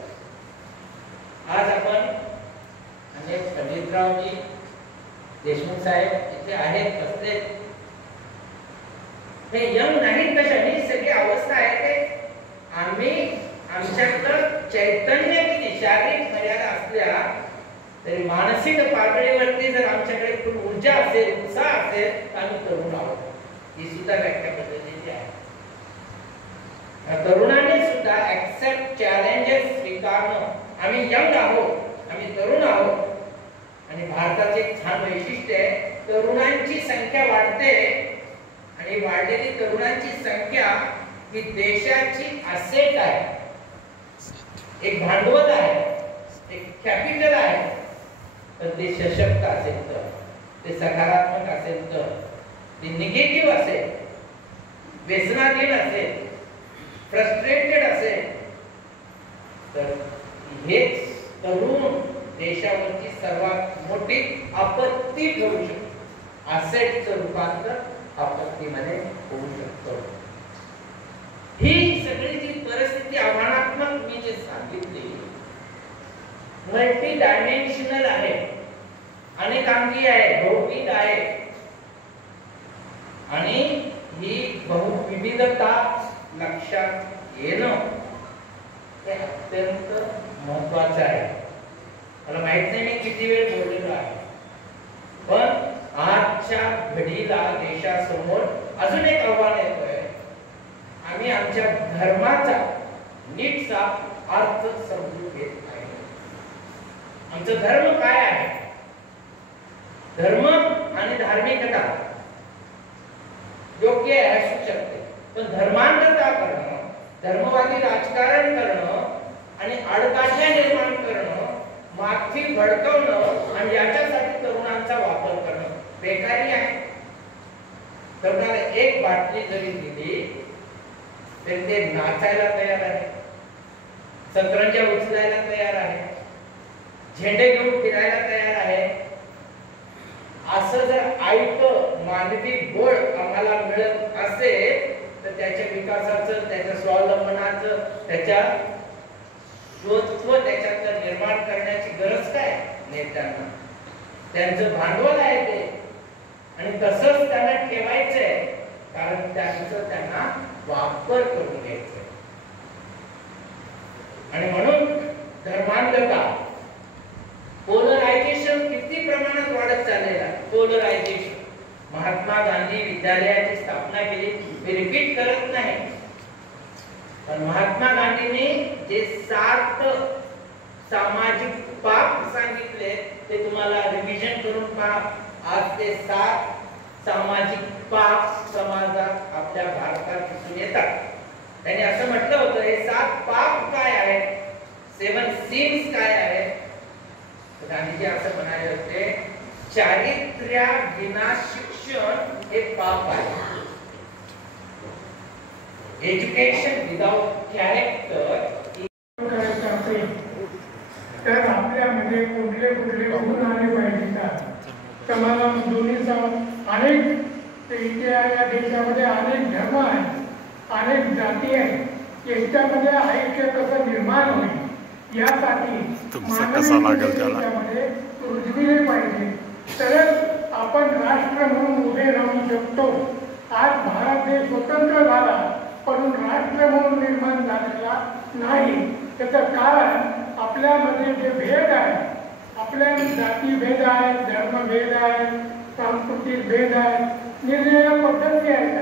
आज आपण पंडितरावजी देशमुख साहेब इथे आहेत, बसले. हे यंग नाहीत कशाने, सगळी अवस्था आहे ते आम्ही आमच्याकडं चैतन्य किती शारीरिक मर्यादा असल्या तरी मानसिक पातळीवरती जर आमच्याकडे खूप ऊर्जा असेल, उत्साह असेल तर आम्ही तरुण आहोत. ही सुद्धा व्याख्या पद्धतीची आहे. तरुणाने सुद्धा सुद्धा ऍक्सेप्ट चॅलेंजेस स्वीकारणं. आम्ही यंग आहोत, आम्ही तरुण आहोत आणि भारताचे एक छान वैशिष्ट्य आहे, तरुणांची संख्या वाढते आणि वाढलेली तरुणांची संख्या ही देशाची असेट आहे, एक भांडवल आहे, एक कॅपिटल आहे. तर ते सशक्त असेल तर, ते सकारात्मक असेल तर, ते निगेटिव्ह असेल, व्यसनाधीन असेल, फ्रस्ट्रेटेड असेल तर हेच तरुण देशावरची सर्वात मोठी आपत्ती ठरू शकते. असेटचं रूपांतर आपत्तीमध्ये होऊ शकतं. ही सगळी जी परिस्थिती आव्हानात्मक मी जे सांगितली मल्टी डायमेन्शनल आहे, अनेकांगी आहे, बहुविध आहे आणि ही बहुविविधता लक्षात येणं हे अत्यंत महत्वाचं आहे. मला माहित नाही मी किती वेळ बोललेलो आहे, पण आजच्या घडीला देशासमोर अजून एक आव्हान येतोय. आम्ही आमच्या धर्माचा नीटचा अर्थ समजून घेत नाही. आमचा धर्म काय आहे? धर्म आणि धार्मिकता योग्य असू शकते, पण धर्मांधता करणं, धर्मवादी राजकारण करणं आणि अडकाशा निर्माण करणं, माथी भडकवणं आणि याच्यासाठी तरुणांचा वापर करणं बेकारी आहे. तरुणाला एक बाटली जरी दिली तर ते नाचायला तयार आहे, सतरंजा उचलायला तयार आहे, झेंडे घेऊन फिरायला तयार आहे. असं जर ऐकं मानवी बळ आम्हाला मिळत असेल तर त्याच्या विकासाचं, त्याच्या स्वावलंबनाचं, त्याच्या स्वत्व त्याच्यात निर्माण करण्याची गरज काय नेत्यांना? त्यांचं भांडवल आहे ते आणि तसंच त्यांना ठेवायचंय, कारण त्यांचं त्यांना वापर करून घ्यायचंय. आणि म्हणून धर्मांधता, पोलरायझेशन किती प्रमाणात वाढत चाललेलं आहे. पोलरायझेशन, महात्मा गांधी विद्यालयाची स्थापना केली, मी रिपीट करत नाही, पण महात्मा गांधींनी जे 7 सामाजिक पाप सांगितले ते तुम्हाला रिव्हिजन करून पहा. आज ते 7 सामाजिक पाप समाजात आपल्या भारतात दिसून येतात. त्यांनी असं म्हटलं होतं, हे 7 पाप काय आहेत, 7 सिन्स काय आहेत? गांधीजी असं म्हणाले होते, चारित्र्या विना शिक्षण हे पाप आहे. एज्युकेशन विदाउट कॅरेक्टर करायचं असेल तर आपल्यामध्ये कुठले कुठले गुण आले पाहिजे का? समाजा दोन्हीचा अनेक इंडिया या देशामध्ये अनेक धर्म आहेत, अनेक जाती आहेत. यांच्यामध्ये ऐक्य कसं निर्माण होईल यासाठी देशामध्ये रुजविले पाहिजे, तरच आपण राष्ट्र म्हणून उभे राहू शकतो. आज भारत देश स्वतंत्र झाला पण राष्ट्र म्हणून निर्माण झालेला नाही. त्याचं कारण आपल्यामध्ये जे भेद आहे, आपल्या जाती भेद आहेत, धर्मभेद आहेत, सांस्कृतिक भेद आहेत, निर्णय पद्धती आहेत,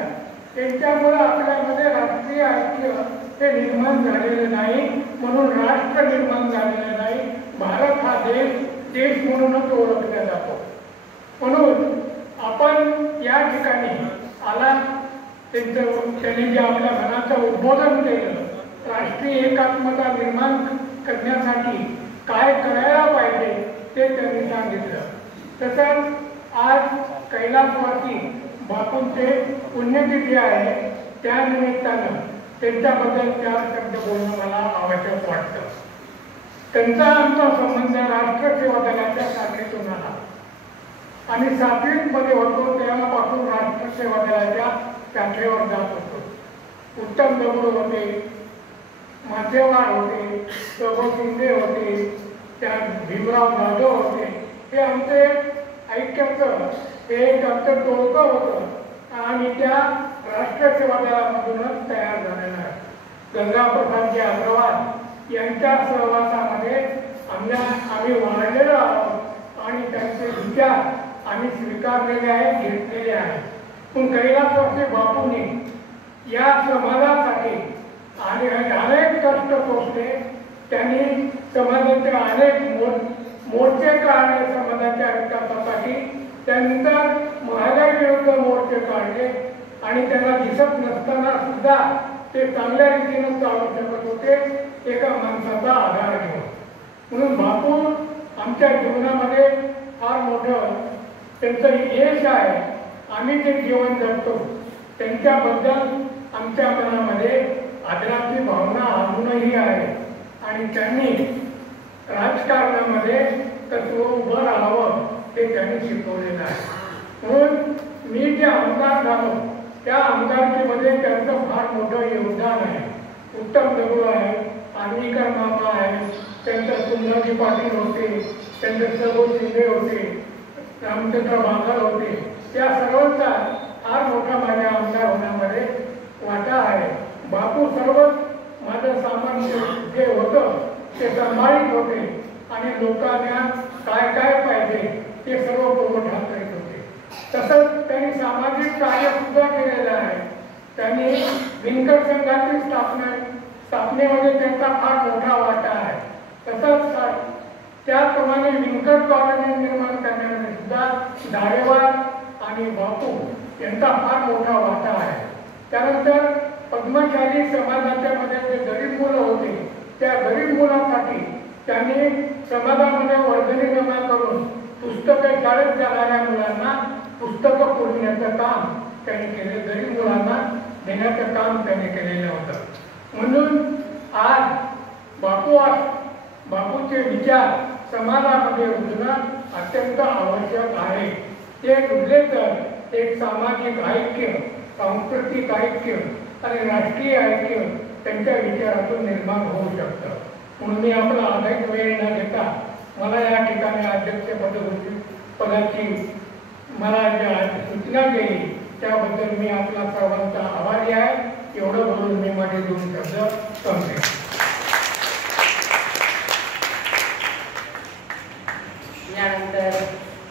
त्यांच्यामुळे आपल्यामध्ये राष्ट्रीय ऐक्य हे निर्माण झालेलं नाही, म्हणून राष्ट्र निर्माण झालेलं नाही. भारत हा देश म्हणूनच ओळखला जातो. म्हणून आपण या ठिकाणी आला, त्यांनी जे आपल्या मनाचं उद्बोधन केलं, राष्ट्रीय एकात्मता निर्माण करण्यासाठी काय करायला पाहिजे ते त्यांनी सांगितलं. तसंच आज कैलासवासी बापूंचे पुण्यतिथी आहे, त्या निमित्तानं त्यांच्याबद्दल 4 शब्द बोलणं मला आवश्यक वाटतं. त्यांचा आमचा संबंध राष्ट्रसेवा दलाच्या शाखेतून आला. आम्ही 7वीत मध्ये होतो तेव्हापासून राष्ट्रसेवा दलाच्या शाखेवर जात होतो. उत्तम दगड होते, माथेवार होते, प्रभू शिंदे होते, त्या भीमराव जाधव होते. हे आमचे ऐक्याचं एक आमचं टोळकं होतं आणि त्या राष्ट्रसेवा दलामधूनच तयार झालेलं आहे. गंगाप्रसादजी अग्रवाल यांच्या सहवासामध्ये आम्ही वाढलेलो आहोत आणि त्यांचे विचार आम्ही स्वीकारलेले आहेत, घेतलेले आहेत. पण कैलासवासी बापूंनी या समाजासाठी आणि अनेक कष्ट सोसले. त्यांनी समाजाचे अनेक मोर्चे काढले समाजाच्या विकासासाठी. त्यानंतर महागाई विरुद्ध मोर्चे काढले आणि त्यांना दिसत नसताना सुद्धा ते चांगल्या रीतीने चालू शकत होते एका माणसाचा आधार घेऊन. म्हणून बापू आमच्या जीवनामध्ये फार मोठं त्यांचं यश आहे. आम्ही ते जीवन जगतो. त्यांच्याबद्दल आमच्या मनामध्ये आदराची भावना अजूनही आहे आणि त्यांनी राजकारणामध्ये कसं उभं राहावं ते त्यांनी शिकवलेलं आहे. म्हणून मी जे आमदार झालो त्या आमदारकीमध्ये त्यांचं फार मोठं योगदान आहे. उत्तम दगडू आहे, आर्मीकर मामा आहे, त्यांचं सुंदरजी पाटील होते, त्यांचे सगो शिंदे होते, रामचंद्र बागल होते. त्या सर्वांचा फार मोठा माझ्या आमदार होण्यामध्ये वाटा आहे. बापू सर्वच माझं सामान्य जे होतं ते सांभाळीत होते आणि लोकांना काय काय पाहिजे ते सर्व पुरवठा करीत होते. तसंच त्यांनी सामाजिक कार्य सुद्धा केलेलं आहे. त्यांनी विणकर संघाची स्थापनेमध्ये त्यांचा फार मोठा वाटा आहे. तसंच त्याचप्रमाणे विणकर कॉलनी निर्माण करण्यामध्ये सुद्धा धारेवार आणि बापू यांचा फार मोठा वाटा आहे. त्यानंतर पद्मशाली समाजाच्या मध्ये जे गरीब मुलं होते त्या गरीब मुलांसाठी त्यांनी समाजामध्ये वर्गणी जमा करून पुस्तकं शाळेत जाणाऱ्या मुलांना पुस्तकं पुरवण्याचं काम त्यांनी केले. गरीब मुलांना देण्याचं काम त्यांनी केलेलं होतं. म्हणून आज बापूचे विचार समाजामध्ये रुजणं अत्यंत आवश्यक आहे. ते रुजले तर एक सामाजिक ऐक्य, सांस्कृतिक ऐक्य आणि राष्ट्रीय ऐक्य त्यांच्या विचारातून निर्माण होऊ शकतं. म्हणून मी आपला अधिक वेळ न घेता मला या ठिकाणी अध्यक्षपदाची मला ज्या सूचना केली त्याबद्दल मी आपला सर्वांचा आभारी आहे. एवढं बोलून मी माझे 2 शब्द संपले. यानंतर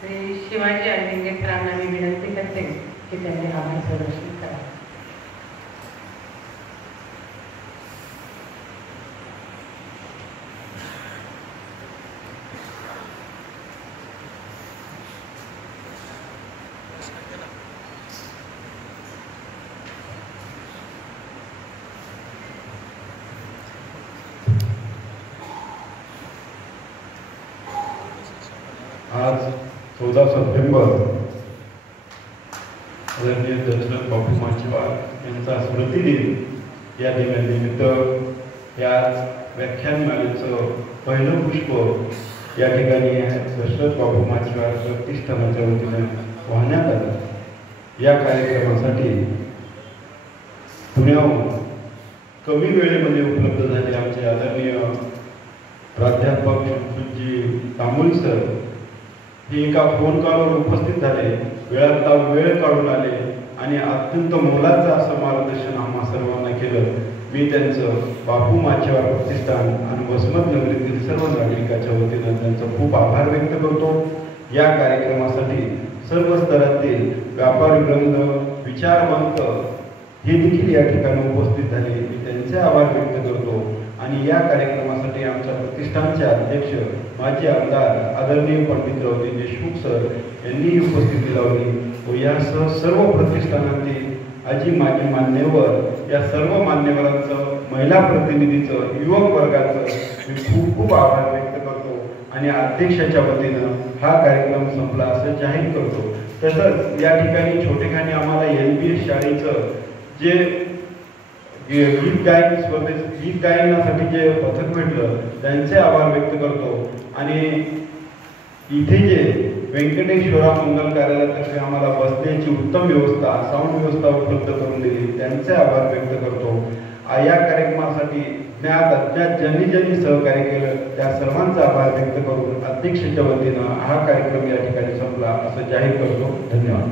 श्री शिवाजी अलिंगे सरांना मी विनंती करते की त्यांनी आभार प्रदर्शन करा. आज 14 सप्टेंबर आदरणीय दशरथ बापू माचीवार यांचा स्मृती दिन या दिनानिमित्त या व्याख्यानमालेचं पहिलं पुष्प या ठिकाणी दशरथ बापू माचीवार प्रतिष्ठानाच्या वतीने वाहण्यात आलं. या कार्यक्रमासाठी पुण्याहून कमी वेळेमध्ये उपलब्ध झाले आमचे आदरणीय प्राध्यापक शंभूजी तांबुल सर हे एका फोन कॉलवर उपस्थित झाले. वेळातला वेळ काढून आले आणि अत्यंत मोलाचं असं मार्गदर्शन आम्हा सर्वांना केलं. मी त्यांचं बापू माचीवार प्रतिष्ठान आणि वसमत नगरीतील सर्व नागरिकाच्या वतीनं त्यांचं खूप आभार व्यक्त करतो. या कार्यक्रमासाठी सर्व स्तरातील व्यापारी वृंद, विचारवंत हे देखील या ठिकाणी उपस्थित झाले. मी त्यांचे आभार व्यक्त करतो. आणि या कार्यक्रमासाठी आमच्या प्रतिष्ठानचे अध्यक्ष माजी आमदार आदरणीय पंडितराव देशमुख सर यांनी उपस्थिती लावली व यासह सर्व प्रतिष्ठानातील आजी माजी मान्यवर या सर्व मान्यवरांचं, महिला प्रतिनिधीचं, युवक वर्गाचं मी खूप खूप आभार व्यक्त करतो आणि अध्यक्षाच्या वतीनं हा कार्यक्रम संपला असं जाहीर करतो. तसंच या ठिकाणी छोटेखानी आम्हाला LBS शाळेचं जे गीत गायन स्पर्धेत गीत गायनासाठी जे पथक भेटलं त्यांचे आभार व्यक्त करतो. आणि इथे जे व्यंकटेश्वरा मंगल कार्यालयातर्फे आम्हाला बसण्याची उत्तम व्यवस्था, साऊंड व्यवस्था उपलब्ध करून दिली त्यांचे आभार व्यक्त करतो. या कार्यक्रमासाठी ज्ञात अज्ञात ज्यांनी सहकार्य केलं त्या सर्वांचा आभार व्यक्त करून अध्यक्षाच्या वतीनं हा कार्यक्रम या ठिकाणी संपला असं जाहीर करतो. धन्यवाद.